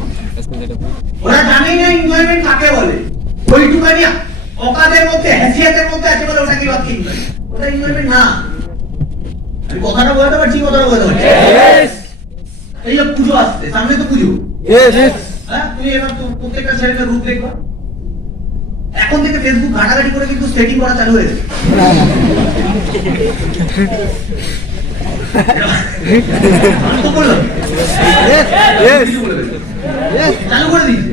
ওরা জানেই না এনজয়মেন্ট কাকে বলে। ওইটুখানি অকাদের মধ্যে, হ্যাসিয়াতের মধ্যে আছে বলে ওটাকে ভাবছি এনজয়। ওটা এনজয়মেন্ট না। আমি কথাটা বলতে পারছি, কথাটা বলতে পারছি। Yes. এই যে পুজো আসছে, সামনে তো পুজো। Yes. Yes. হ্যাঁ, তুমি এবার তো প্রত্যেকটা ছেলেদের রূপ দেখবা। এখন থেকে ফেসবুক ঘাটাঘাটি করে কিন্তু সেটিং করা চালু হয়ে গেছে। আমি তো বললাম। Yes. Yes. কিছু বলে দিল। Yes. চালু করে দিয়েছে।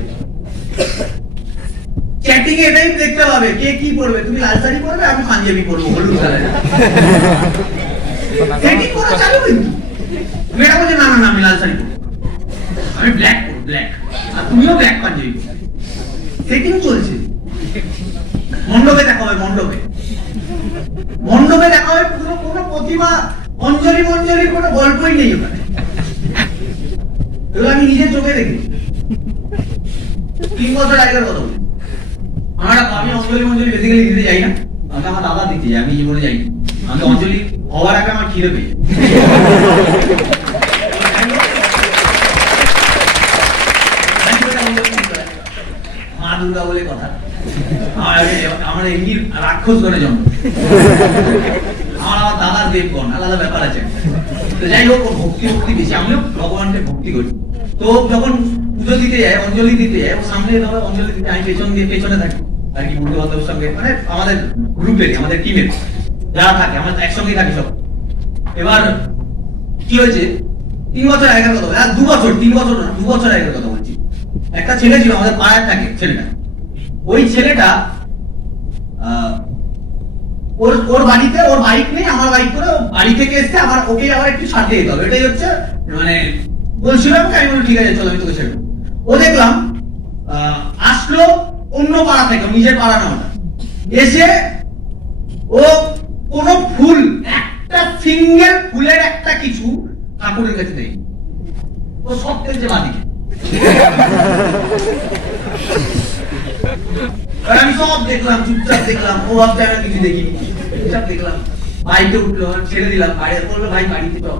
চ্যাটিং এ এটাই দেখতে পাবে কে কি পড়বে। তুমি লাল শাড়ি পরবে, আমি পাঞ্জাবি পরবো, হলুদ কালার। সেটিং করা চালু কিন্তু। তুমি এটা বলছো না না না আমি লাল শাড়ি পরবো, আমি ব্ল্যাক পরবো, ব্ল্যাক। আর তুমিও ব্ল্যাক পাঞ্জাবি পরবে। সেটিং চলছে। মণ্ডপে দেখা হবে, মণ্ডপে দেখা হবে। কোনো প্রতিমা অঞ্জলির কোনো গল্পই নেই ওখানে। এগুলো আমি নিজের চোখে দেখি। 3 বছর আগের কথা বলি। আমি অঞ্জলি বেসিক্যালি দিতে যাই না। আমি আমার দাদা দিতে যাই, আমি জীবনে যাই না। আমি অঞ্জলি হওয়ার আগে আমার খিদে পেয়ে যায়। মা দুর্গা বলে কথা। আমার এমনি রাক্ষস গণে জন্ম। আমার দাদার দেবগণ, আলাদা ব্যাপার আছে। তো যাই হোক, ভক্তি বেশি। আমিও ভগবানকে ভক্তি করি। তো যখন পুজো দিতে যায়, অঞ্জলি দিতে যায়, সামনে ধরো অঞ্জলি দিতে, আমি পেছনে থাকি আর কি, বন্ধু বান্ধবের সঙ্গে, মানে আমাদের গ্রুপের, আমাদের টিমের যারা থাকে, আমরা একসঙ্গেই থাকি সব। এবার কি হয়েছে, 3 বছর আগের কথা বলছি, 2 বছর, 3 বছর না, 2 বছর আগের কথা বলছি। একটা ছেলে ছিল আমাদের পাড়ার থাকে, ছেলেটা, ওই ছেলেটা ওর বাড়িতে, ওর বাইক নেই, আমার বাইক করে বাড়ি থেকে এসে আমার ওকে আবার একটু ছাড়তে যেতে হবে। এটাই হচ্ছে মানে বলছিল আমাকে। আমি বলি ঠিক আছে চলো, আমি তোকে ছেড়ে দেবো। ও দেখলাম আসলো অন্য পাড়া থেকে, নিজের পাড়া না ওটা, এসে ও কোনো ফুল, একটা সিঙ্গেল ফুলের একটা কিছু ঠাকুরের কাছে নেই, ও সব ফেলছে বাদিকে। আমি সব দেখলাম, চুপচাপ দেখলাম। ও ভাবছে আমি কিছু দেখিনি, চুপচাপ দেখলাম। বাইকে উঠলো, ছেড়ে দিলাম। বাইরে বললো ভাই বাড়িতে তো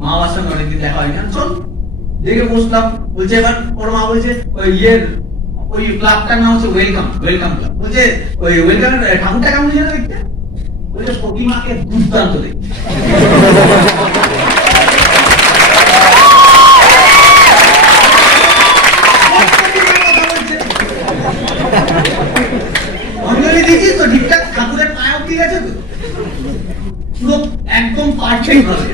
মা বাবার সঙ্গে অনেকদিন দেখা হয়নি। চল, দেখে বসলাম। বলছে এবার ওর মা বলছে ওই ক্লাবটার নাম হচ্ছে ওয়েলকাম ক্লাব। বলছে ওই ওয়েলকামের ঠাকুরটা কেমন যেন দেখতে? বলছে প্রতিমাকে দুর্দান্ত দেখতে। অঞ্জলি দিয়েছিস তো ঠিকঠাক? ঠাকুরের পায়ে অব্দি গেছে তো? পুরো একদম পারফেক্ট হবে।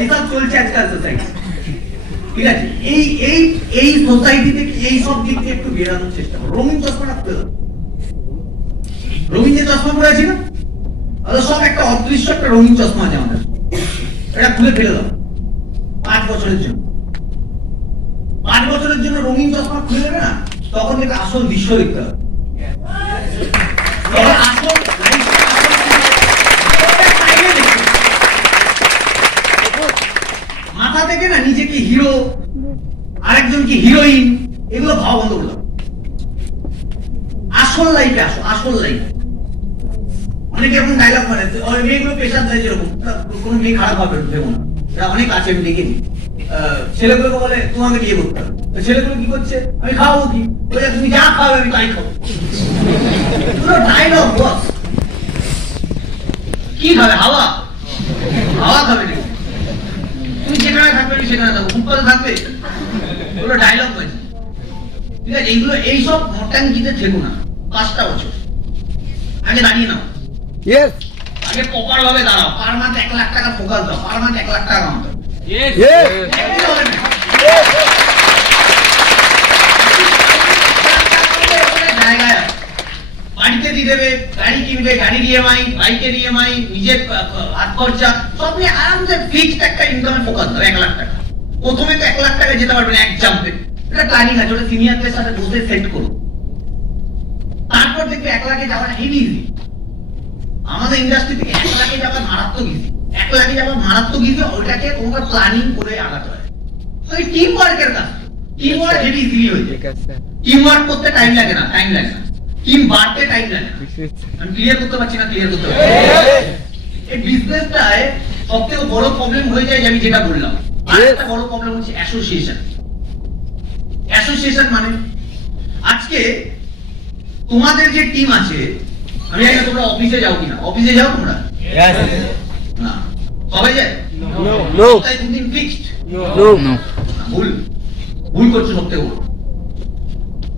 এইসব চলছে আজকাল সোসাইটি। ঠিক আছে, এই সোসাইটি থেকে এই সব দিক থেকে একটু বেরানোর চেষ্টা করো। রঙিন চশমাটা খুলে দাও। রঙিন যে চশমা পরে আছি না, সব একটা অদৃশ্য একটা রঙিন চশমা আছে আমাদের। এটা খুলে ফেলে দাও 5 বছরের জন্য। 5 বছরের জন্য রঙিন চশমা খুলে দেবে না, তখন থেকে আসল দৃশ্য দেখতে হবে। মাথা থেকে না নিজেকে হিরো, আরেকজনকে হিরোইন, এগুলো ভাবা বন্ধ করে দাও। আসল লাইফে আসো, আসল লাইফে। অনেকে এরকম ডায়লগ মানে, মেয়েগুলো পেশার দেয় যেরকম, কোনো মেয়ে খারাপ ভাবে ভেবো না, এটা অনেক আছে, আমি দেখেছি। ছেলেগুলোকে বলে তোমাকে বিয়ে করতে হবে, ছেলেগুলো কি করছে, আমি খাওয়াবো কি, বলে তুমি যা খাওয়াবে আমি তাই খাবো। পুরো ডায়লগ বস। কি খাবে? হাওয়া খাবে নাকি? তুমি যেখানে থাকবে আমি সেখানে থাকবো, ফুটবল থাকবে, পুরো ডায়লগ হয়েছে। ঠিক আছে, এইগুলো এইসব নটাঙ্কিতে থেকো না। 5টা বছর আগে দাঁড়িয়ে নাও, Yes. আগে প্রপার ভাবে দাঁড়াও। পার মান্থ 1 লাখ টাকা ফোকাস দাও, পার মান্থ 1 লাখ টাকা কামাও। Yes. একদিন হবে না। জায়গায় আছে। বাড়িতে দিয়ে দেবে, গাড়ি কিনবে, গাড়ির ইএমআই, বাইকের ইএমআই, নিজের হাত খরচা সব নিয়ে আরামসে ফিক্সড একটা ইনকামে ফোকাস দাও। 1 লাখ টাকা প্রথমে তো 1 লাখ টাকা যেতে পারবে না এক জাম্পে। এটা প্ল্যানিং আছে, ওটা সিনিয়রদের সাথে বসে সেট করো। তারপর দেখবে 1 লাখে যাওয়া হেভি ইজি। আমাদের ইন্ডাস্ট্রি থেকে 1 লাখে যাওয়া মারাত্মক ইজি। 1 লাখে যাওয়া মারাত্মক ইজি, ওটাকে তোমাকে প্ল্যানিং করে আগাতে হয়। ওই টিম ওয়ার্কের কাজ, টিম ওয়ার্ক হেভি ইজিলি হয়ে যায়। ঠিক আছে টিম ওয়ার্ক করতে টাইম লাগে না, টাইম লাগে না। টিম বাড়তে টাইম লাগে না। বিশেষ আমি ক্লিয়ার করতে পারছি না, ক্লিয়ার করতে পারছি এই বিজনেসটায় সবথেকে বড় প্রবলেম হয়ে যায় যে আমি যেটা বললাম। আর একটা বড় প্রবলেম হচ্ছে অ্যাসোসিয়েশন। অ্যাসোসিয়েশন মানে আজকে তোমাদের যে টিম আছে, আমি জানি না তোমরা অফিসে যাও কিনা। অফিসে যাও তোমরা? Yes. না, সবাই যায়? No. তাই 2 দিন ফিক্সড? No. ভুল, ভুল করছো সবথেকে বড়।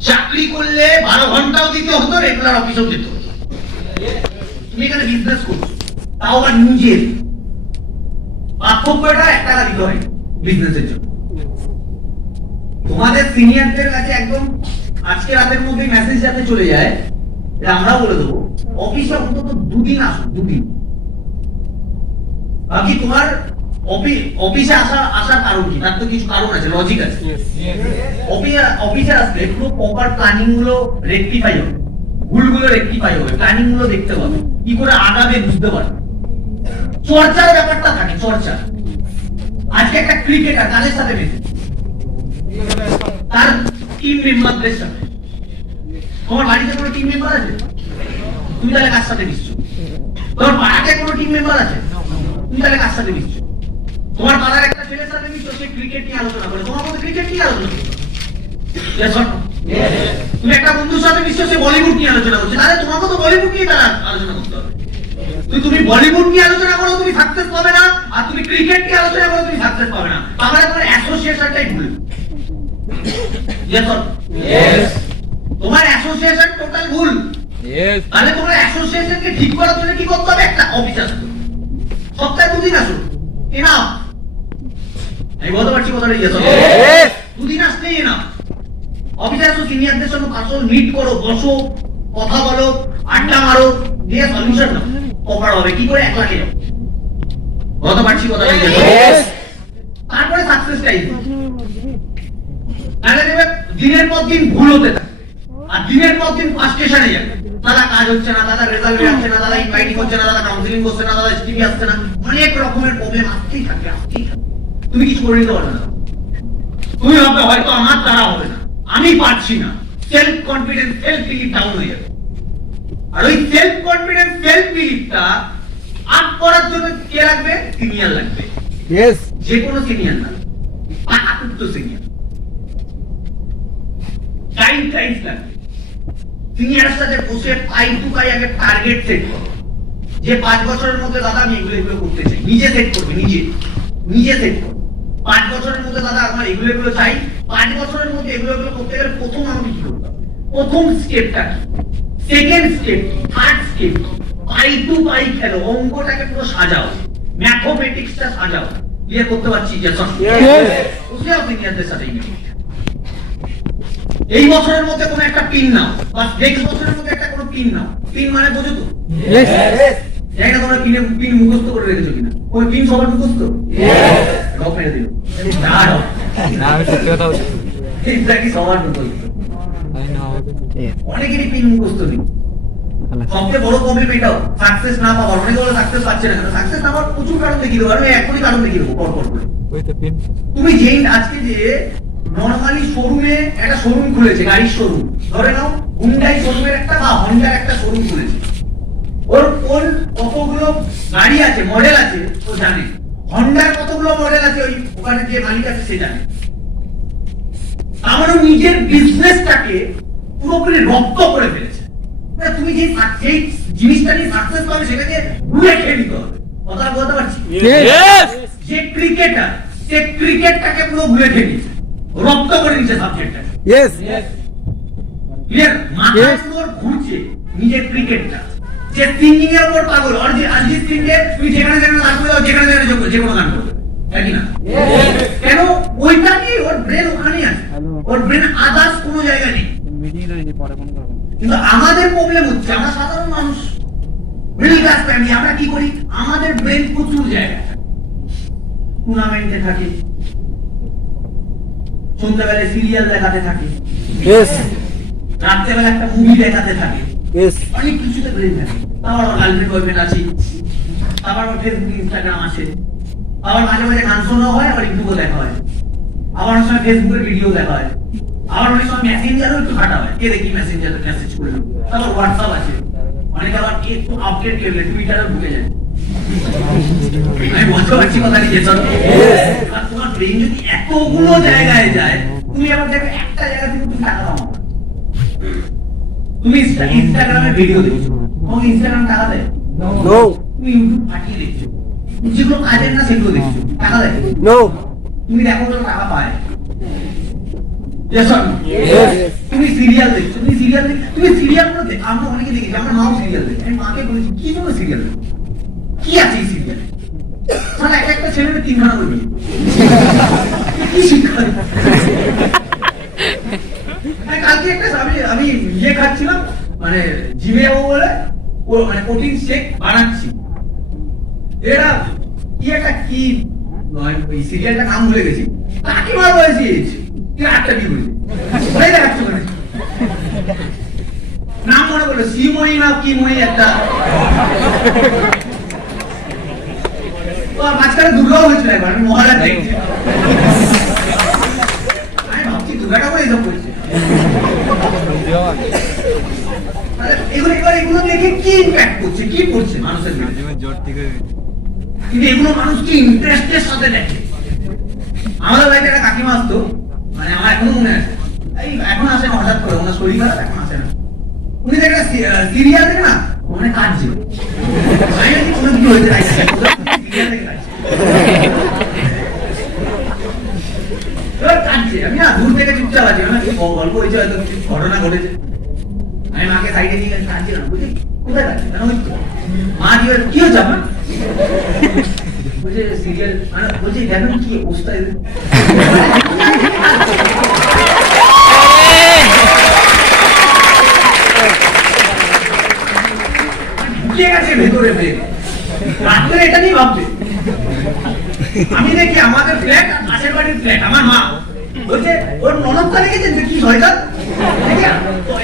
চাকরি করলে 12 ঘন্টাও দিতে হতো, রেগুলার অফিসেও যেতে হতো। তুমি এখানে বিজনেস করছো, তাও আবার নিজের। পার্থক্যটা 1 টাকা দিতে হয় বিজনেসের জন্য। তোমাদের সিনিয়রদের কাছে একদম আজকে রাতের মধ্যে মেসেজ যাতে চলে যায় যে আমরা বলে দেবো অফিসে অন্তত 2 দিন আসো, 2 দিন। বাকি তোমার অফিসে আসার কারণ কি? তার তো কিছু কারণ আছে, লজিক আছে। অফিসে আসলে পুরো প্রপার প্ল্যানিং গুলো রেকটিফাই হবে, ভুলগুলো রেকটিফাই হবে, প্ল্যানিং গুলো দেখতে হবে, কি করে আগাবে বুঝতে পারবে। চর্চার ব্যাপারটা থাকে, চর্চা। আজকে একটা ক্রিকেটার তাদের সাথে মেশে, তার টিম মেম্বারদের সাথে। তোমার বাড়িতে কোনো টিম মেম্বার আছে? তুমি তাহলে কার সাথে মিশছো? তোমার পাড়াতে কোনো টিম মেম্বার আছে? তুমি তাহলে কার সাথে মিশছো? তোমার পাড়ার একটা ছেলের সাথে মিশছো, সে ক্রিকেট নিয়ে আলোচনা করে, তোমার মধ্যে ক্রিকেট নিয়ে আলোচনা করছো। Yes or no? তুমি একটা বন্ধুর সাথে মিশছো, সে বলিউড নিয়ে আলোচনা করছে, তাহলে তোমাকে তো বলিউড নিয়ে তারা আলোচনা করতে হবে। তুমি বলিউড নিয়ে আলোচনা করো, তুমি সাকসেস পাবে না। আর তুমি ক্রিকেট নিয়ে আলোচনা করো, তুমি সাকসেস পাবে না। তাহলে তোমার অ্যাসোসিয়েশনটাই ভুল। Yes or no? Yes. তোমার অ্যাসোসিয়েশন টোটাল ভুল। ইয়েস তাহলে তোমার অ্যাসোসিয়েশনকে ঠিক করার জন্য কি করতে হবে? একটা অফিস আসতে হবে, সপ্তাহে 2 দিন আসো, এনাফ। আমি বলতে পারছি কথাটা? Yes or no? Yes. 2 দিন আসলেই এনাফ। অফিসে আসো, সিনিয়রদের সঙ্গে পার্সোনাল মিট করো, বসো, কথা বলো, আড্ডা মারো, দিয়ে সলিউশন নাও। প্রপার হবে কি করে 1 লাখে যাও। বলতে পারছি কথাটা? Yes or no? Yes. তারপরে সাকসেসটাই। তাহলে দেখবে দিনের পর দিন ভুল হতে থাকে, আর দিনের পর দিন ফ্রাস্ট্রেশনে যাবে। দাদা কাজ হচ্ছে না, দাদা রেজাল্ট আসছে না, দাদা ইনভাইটিং হচ্ছে না, দাদা কাউন্সিলিং করছে না, দাদা স্টিভি আসছে না, অনেক রকমের প্রবলেম আসতেই থাকবে, আসতেই থাকবে। তুমি কিছু করে নিতে পারবে না। তুমি ভাববে হয়তো আমার দ্বারা হবে না, আমি পারছি না। Self confidence, self belief down হয়ে যাবে। আর ওই সেলফ কনফিডেন্স, সেলফ বিলিফটা আপ করার জন্য কে লাগবে? সিনিয়র লাগবে। Yes. যে কোনো সিনিয়র না, পাকাপুক্ত সিনিয়র। টাইম লাগবে। সিনিয়রের সাথে বসে পাই টু পাই আগে টার্গেট সেট করো, যে 5 বছরের মধ্যে দাদা আমি এগুলো করতে চাই। নিজে সেট করবে, নিজে সেট করো। 5 বছরের মধ্যে দাদা আমার এগুলো চাই। 5 বছরের মধ্যে এগুলো করতে গেলে প্রথম আমাকে কি করতে হবে? প্রথম স্টেপটা কি, সেকেন্ড স্টেপ কি, থার্ড স্টেপ কি? পাই টু পাই খেলো, অঙ্কটাকে পুরো সাজাও, ম্যাথমেটিক্সটা সাজাও। ইয়ে করতে পারছি? Yes. বুঝলে সিনিয়রদের সাথে এই বছরের মধ্যে কোনো একটা পিন নাও, বা নেক্সট বছরের মধ্যে একটা কোনো পিন নাও। পিন মানে বোঝো তো? Yes. জানি না তোমরা পিন মুখস্থ করে রেখেছো কিনা। ওই পিন সবার মুখস্থ? রক মেরে দিল। না আমি সত্যি কথা বলছি এটা কি সবার মুখস্থ? আমি না আমাকে অনেকেরই পিন মুখস্থ নেই। সবচেয়ে বড় প্রবলেম এটাও, সাকসেস না পাওয়ার। অনেকে বলে সাকসেস পাচ্ছে না কেন? সাকসেস না পাওয়ার প্রচুর কারণ দেখিয়ে দেবো, আমি এখনই কারণ দেখিয়ে দেবো পর করে। ওই তো পিন তুমি যেই আজকে যে নরমালি শোরুমে একটা শোরুম খুলেছে, গাড়ির শোরুম ধরে নাও, হুন্ডাই শোরুমের একটা বা হন্ডার একটা শোরুম খুলেছে। ওর কোন কতগুলো গাড়ি আছে, মডেল আছে ও জানে। হন্ডার কতগুলো মডেল আছে ওই ওখানে যে মালিক আছে সে জানে। আমার নিজের বিজনেসটাকে পুরোপুরি রপ্ত করে ফেলেছে। তুমি যে জিনিসটা নিয়ে সাকসেস পাবে সেটাকে ঘুরে খেয়ে নিতে হবে। কথা বলতে পারছি? Yes. যে ক্রিকেটার, সে ক্রিকেটটাকে পুরো ভুলে খেয়ে নিয়েছে, রপ্ত করে নিয়েছে সাবজেক্টটাকে। Yes. ক্লিয়ার? মাথায় Yes. তোর ঘুরছে নিজের ক্রিকেটটা, যে সিঙ্গিং এর উপর পাগল, আর যে অরিজিৎ সিং কে তুমি যেখানে যেখানে লাগাবে দাও, যেখানে যেখানে যে কোনো গান করবে, তাই কি না? কেন? ওইটা কি ওর ব্রেন ওখানেই আছে, ওর ব্রেন আদার্স কোনো জায়গায় নেই। কিন্তু আমাদের প্রবলেম হচ্ছে, আমরা সাধারণ মানুষ, মিডল ক্লাস ফ্যামিলি, আমরা কি করি? আমাদের ব্রেন প্রচুর জায়গা, টুর্নামেন্টে থাকে, সন্ধ্যাবেলায় সিরিয়াল দেখাতে থাকে, Yes. রাত্রেবেলা একটা মুভি দেখাতে থাকে, Yes. অনেক কিছুতে ব্রেন থাকে। আবার গার্লফ্রেন্ড বয়ফ্রেন্ড আছে, আবার ফেসবুক ইনস্টাগ্রাম আছে, আবার মাঝে মাঝে গান শোনা হয়, আবার ইউটিউবও দেখা হয়, আবার অনেক সময় ফেসবুকের ভিডিও দেখা হয়, আবার অনেক সময় মেসেঞ্জারও একটু ঘাটা হয়, কে দেখি মেসেঞ্জারে মেসেজ করলো, তারপর হোয়াটসঅ্যাপ আছে, অনেকে আবার একটু আপডেট করলে টুইটারে ঢুকে যায়। আমি বুঝতে পারছি কথা কি যেসব, আর তোমার ব্রেন যদি এতগুলো জায়গায় যায়, তুমি আবার দেখো একটা জায়গা থেকে তুমি টাকা পাও না। তুমি ইনস্টাগ্রামে ভিডিও দেখছো, তোমাকে ইনস্টাগ্রাম টাকা দেয়? No. তুমি ইউটিউব ফাটিয়ে দেখছো, যেগুলো কাজের না সেগুলো দেখছো, টাকা দেয়? No. তুমি দেখো তো টাকা পায়? Yes or no? Yes. তুমি সিরিয়াল দেখছো, তুমি সিরিয়াল গুলো দেখ, আমরা অনেকে দেখেছি, আমরা মাও সিরিয়াল দেখি, আমি মাকে বলেছি কি জন্য সিরিয়াল দেখো, কি আছে এই সিরিয়াল? মানে এক একটা ছেলেমেয়ে 3 ঘন্টা করবি, কি শিক্ষা? কালকে একটা আমি ইয়ে খাচ্ছিলাম, মানে জিমে যাবো বলে, ও মানে প্রোটিন শেক বানাচ্ছি, এরা কি একটা কি ওই সিরিয়ালটা নাম ভুলে গেছি, তাকে মার বলেছিস তুই একটা কি বলছিস, ওই দেখাচ্ছ মানে নাম মনে করলো, শ্রীময়ী না কি মই একটা, মাঝখানে দুর্গাও হয়েছিল একবার, আমি মহারাজ দেখছি, আমি ভাবছি দুর্গাটা করে এইসব করছে। এগুলো দেখে কি ইম্প্যাক্ট করছে, কি করছে মানুষের মধ্যে? জোর থেকে কিন্তু এগুলো মানুষ কি ইন্টারেস্টের সাথে দেখে। আমাদের বাড়িতে একটা কাকিমা আসতো, মানে আমার এখনো মনে আছে, এই এখন আসে না, হঠাৎ করে ওনার শরীর খারাপ, এখন আসে না, উনি দেখে সিরিয়াল দেখে না, মানে কাঁদছে, আমি বলছি, কোনো কিছু হয়েছে না, সিরিয়াল দেখে কাঁদছে। এবার কাঁদছে, আমি না দূর থেকে চুপচাপ আছি, মানে গল্প হয়েছে, হয়তো কিছু ঘটনা ঘটেছে, আমি মাকে সাইডে নিয়ে কাঁদছি না, বুঝলি কোথায় কাঁদছে, কেন হচ্ছে? মা কি হচ্ছে আপনার? বলছে সিরিয়াল, মানে বলছে দেখেন কি অবস্থা এদের। ঢুকে গেছে ভেতরে ব্রেন, রাত্রে এটা নিয়ে ভাবছে। আমি দেখি আমাদের ফ্ল্যাট, পাশের বাড়ির ফ্ল্যাট, আমার মা বলছে ওর ননদটা দেখেছেন কি শয়তান,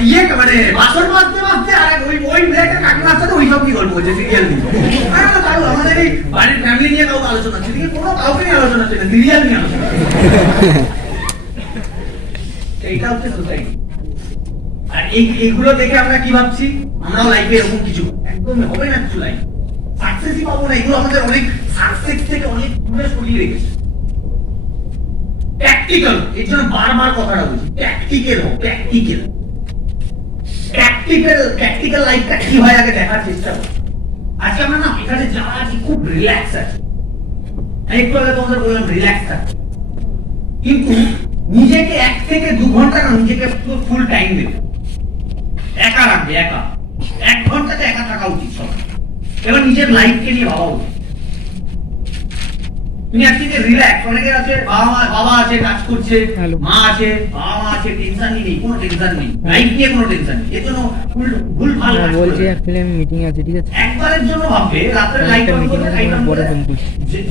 ইয়ে মানে বাসন মাজতে মাজতে আর ওই ফ্ল্যাটের কাকিমার সাথে ওই সব কি গল্প হচ্ছে সিরিয়াল নিয়ে। আমাদের এই বাড়ির ফ্যামিলি নিয়ে কাউকে আলোচনা হচ্ছে, কোনো কাউকে নিয়ে আলোচনা হচ্ছে না, সিরিয়াল নিয়ে আলোচনা। এইটা হচ্ছে সোসাইটি। আর এইগুলো দেখে আমরা কি ভাবছি, আমরাও লাইফে এরকম কিছু, একদম হবে না কিছু লাইফ, সাকসেসই পাবো না, এগুলো আমাদের অনেক সাকসেস থেকে অনেক দূরে সরিয়ে রেখেছে। প্র্যাকটিক্যাল, এর জন্য বারবার কথাটা বলছি, প্র্যাকটিক্যাল হোক, প্র্যাকটিক্যাল লাইফটা কি হয় আগে দেখার চেষ্টা করো। আজকে আমরা না এখানে যা আছি খুব রিল্যাক্স আছে, একটু আগে তোমাদের বললাম রিল্যাক্স আছে, কিন্তু নিজেকে 1 থেকে 2 ঘন্টা না, নিজেকে ফুল টাইম দেবে, একা রাখবে, একা 1 ঘন্টাতে একা থাকা উচিত সব। এবার নিজের লাইফকে নিয়ে ভাবা উচিত। তুমি আজকে যে রিল্যাক্স, অনেকে আছে বাবা আছে কাজ করছে, মা আছে, বাবা মা আছে, টেনশন নেই, কোনো টেনশন নেই, লাইফ নিয়ে কোনো টেনশন নেই, এর জন্য ভুল ভাল কাজ বলছি করবে। অ্যাকচুয়ালি আমি মিটিং আছে, ঠিক আছে? একবারের জন্য ভাববে রাতে লাইট অন করে লাইট অন করে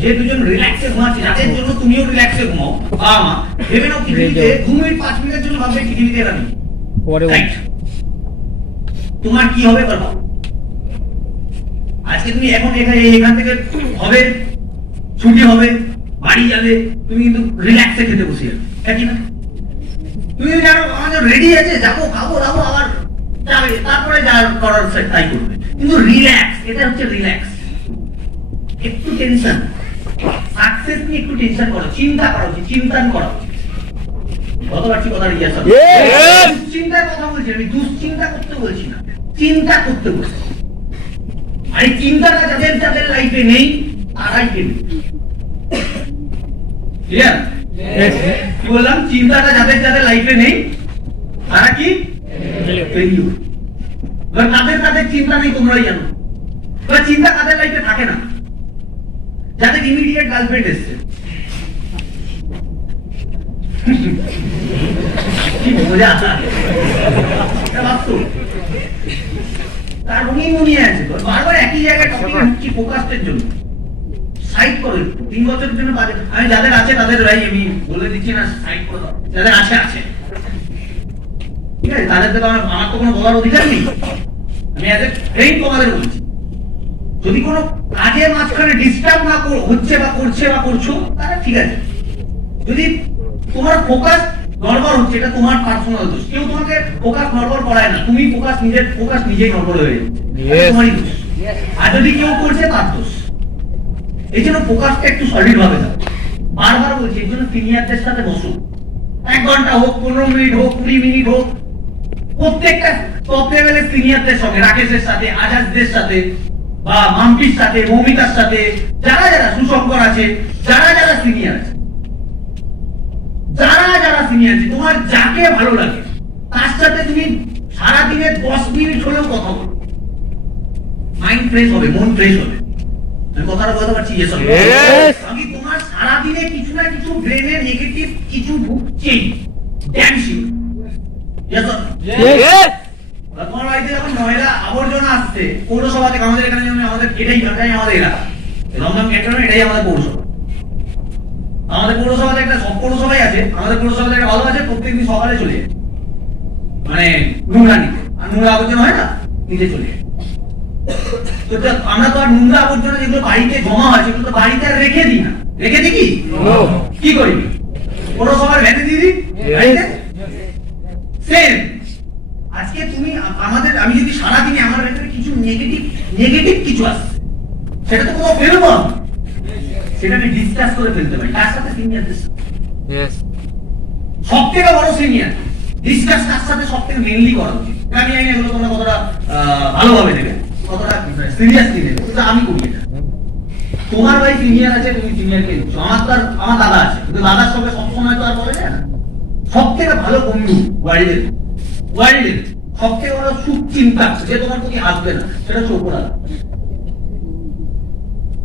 যে দুজন রিল্যাক্সে ঘুমাচ্ছে, যাদের জন্য তুমিও রিল্যাক্সে ঘুমাও, বাবা মা ভেবে নাও পৃথিবীতে 2 মিনিট 5 মিনিটের জন্য ভাববে পৃথিবীতে এরা নেই, পরে রাইট? তোমার কি হবে বলো? আজকে তুমি এখন এখান থেকে হবে ছুটি হবে, বাড়ি যাবে, তুমি কিন্তু রিল্যাক্সে খেতে বসে যাবে, ঠিক না? তুমি জানো আমাদের রেডি আছে, যাবো খাবো দাবো, আবার যাবে, তারপরে যা করার তাই করবে, কিন্তু রিল্যাক্স, এটা হচ্ছে রিল্যাক্স। একটু টেনশন, সাকসেস নিয়ে একটু টেনশন করো, চিন্তা করা উচিত, চিন্তন করা উচিত। কত পারছি কথা রিয়াজ? চিন্তার কথা বলছি আমি, দুশ্চিন্তা করতে বলছি না, চিন্তা করতে বলছি। আর এই চিন্তাটা যাদের লাইফে নেই তারাই কেনে, ক্লিয়ার? কি বললাম? চিন্তাটা যাদের লাইফে নেই তারা কি ফেলিওর। এবার কাদের কাদের চিন্তা নেই তোমরাই জানো। এবার চিন্তা কাদের লাইফে থাকে না, যাদের ইমিডিয়েট গার্লফ্রেন্ড এসছে। কি মজা, এটা বাস্তব। তার রঙিন আছে, বারবার একই জায়গায় টপিকে ঢুকছি ফোকাসের জন্য। সাইড করো একটু, 3 বছরের জন্য বাজে। আমি যাদের আছে তাদের ভাই আমি বলে দিচ্ছি না, সাইড করে দাও। যাদের আছে আছে, ঠিক আছে, তাদের তো আমার তো কোনো বলার অধিকার নেই। আমি এজ এ ফ্রেন্ড তোমাদের বলছি, যদি কোনো কাজের মাঝখানে ডিস্টার্ব না হচ্ছে বা করছে বা করছো, তাহলে ঠিক আছে। যদি তোমার ফোকাস গড়বড় হচ্ছে, এটা তোমার পার্সোনাল দোষ। কেউ তোমাকে ফোকাস গড়বড় করায় না, তুমি নিজের ফোকাস নিজেই গড়বড় হয়ে যাচ্ছে, তোমারই দোষ। আর যদি কেউ করছে তার দোষ। এই জন্য ফোকাসটা একটু সলিড ভাবে দাও। বারবার বলছি, এই জন্য সিনিয়রদের সাথে বসো। 1 ঘন্টা হোক, 15 মিনিট হোক, 20 মিনিট হোক, প্রত্যেকটা টপ লেভেলের সিনিয়রদের সঙ্গে, রাকেশের সাথে, আজাদদের সাথে, বা মাম্পির সাথে, মৌমিতার সাথে, যারা যারা সুশঙ্কর আছে, যারা যারা সিনিয়র আছে, তোমার যাকে ভালো লাগে তার সাথে তুমি সারাদিনে 10 মিনিট হলেও কথা বলো। মাইন্ড ফ্রেশ হবে, মন ফ্রেশ হবে। আমি কথাটা বলতে পারছি? আমি তোমার সারাদিনে কিছু না কিছু ব্রেনে নেগেটিভ কিছু ঢুকছেই, ড্যাম শিওর। তোমার বাড়িতে যখন ময়লা আবর্জনা আসছে পৌরসভা থেকে, আমাদের এখানে আমাদের এটাই আমাদের এলাকা, দমদম ক্যান্টনমেন্ট, এটাই আমাদের পৌরসভা। আমাদের পৌরসভাতে একটা, সব পৌরসভাই আছে, আমাদের পৌরসভাতে একটা ভালো আছে, প্রত্যেকদিন সকালে চলে যায় মানে নোংরা নিতে। আর নোংরা আবর্জনা হয় না, নিতে চলে যায়। তো আমরা তো আর নোংরা আবর্জনা যেগুলো বাড়িতে জমা হয় সেগুলো তো বাড়িতে আর রেখে দিই না। রেখে দিই কি করি? পৌরসভার ভ্যানে দিয়ে দিই বাড়িতে। সেম আজকে তুমি আমাদের, আমি যদি সারাদিনে আমার ভেতরে কিছু নেগেটিভ কিছু আসছে, সেটা তো কোথাও ফেলবো, সেটা আমি ডিসকাস করে ফেলতে পারি তার সাথে, সিনিয়রদের সাথে। সব থেকে বড় সিনিয়র ডিসকাস কার সাথে সব থেকে মেইনলি করা উচিত। আমি জানি এগুলো তোমরা কতটা ভালোভাবে নেবে, কতটা সিরিয়াসলি নেবে, কিন্তু আমি করি এটা। তোমার ভাই সিনিয়র আছে, তুমি সিনিয়রকে দিচ্ছ। আমার দাদা আছে, কিন্তু দাদার সঙ্গে সবসময় তো আর বলে যায় না। সব থেকে ভালো বন্ধু ওয়ার্ল্ডের সব থেকে বড় সুখ চিন্তা যে তোমার প্রতি আসবে না, সেটা হচ্ছে উপরালা।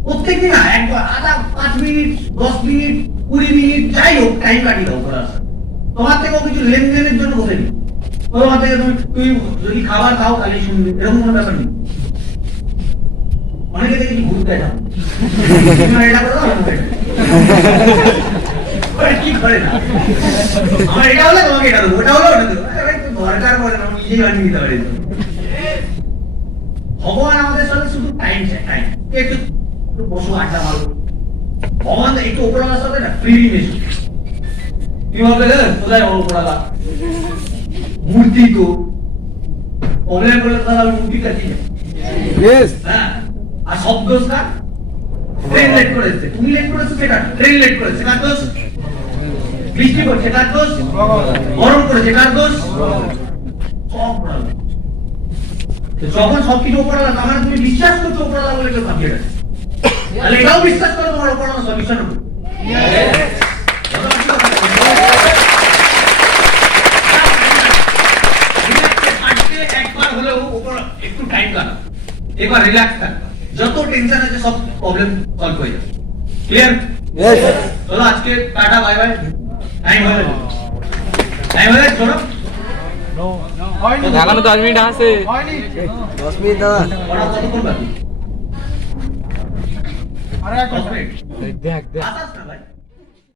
প্রত্যেকদিন না, একবার আধা 5 মিনিট, 10 মিনিট, 20 মিনিট, যাই হোক টাইম কাটিয়ে দাও উপরালা। তোমার থেকেও কিছু লেনদেনের জন্য বসে নি, তোমার থেকে তুমি যদি খাবার খাও তাহলেই শুনবে, এরকম কোনো ব্যাপার নেই। অনেকে দেখি ঘুরতে যাও, এটা করে দাও, কি করে না, আমার এটা হলে তোমাকে এটা দেবো, ওটা হলো ওটা দেবো, দরকার পড়ে না, নিজেই বানিয়ে নিতে পারি। ভগবান আমাদের সাথে শুধু টাইম চাই, টাইম। একটু বসো, আড্ডা মারো। ভগবান একটু ওপরওয়ালার সাথে না ফ্রি মেশো। কি বলবে কোথায় ওপরওয়ালা? মূর্তি তো প্রবলেম বলে তাহলে আমি মূর্তি কাটি। হ্যাঁ, আর সব দোষ কার? ট্রেন লেট করেছে, তুমি লেট করেছো, সেটা ট্রেন লেট করেছে, কার দোষ? বৃষ্টি পড়ছে, কার দোষ? গরম করেছে, কার দোষ? সব প্রবলেম। যখন সবকিছু ওপরওয়ালা, তার মানে তুমি বিশ্বাস করছো ওপরওয়ালা বলে কেউ ভাবিয়ে গেছে, তাহলে এটাও বিশ্বাস করো তোমার ওপরওয়ালা সলিউশন হবে। একবার হলেও ওপর একটু টাইম কাটাও, এবার রিল্যাক্স থাকবা, যত টেনশন আছে সব প্রবলেম সলভ হয়ে যাবে। ক্লিয়ার? চলো আজকে টাটা, বাই বাই। টাইম হয়ে গেছে, চলো। এখনো 10 মিনিট আছে। 10 মিনিট দাদা, কতক্ষণ বাকি? 10 মিনিট। দেখ আসাস না ভাই।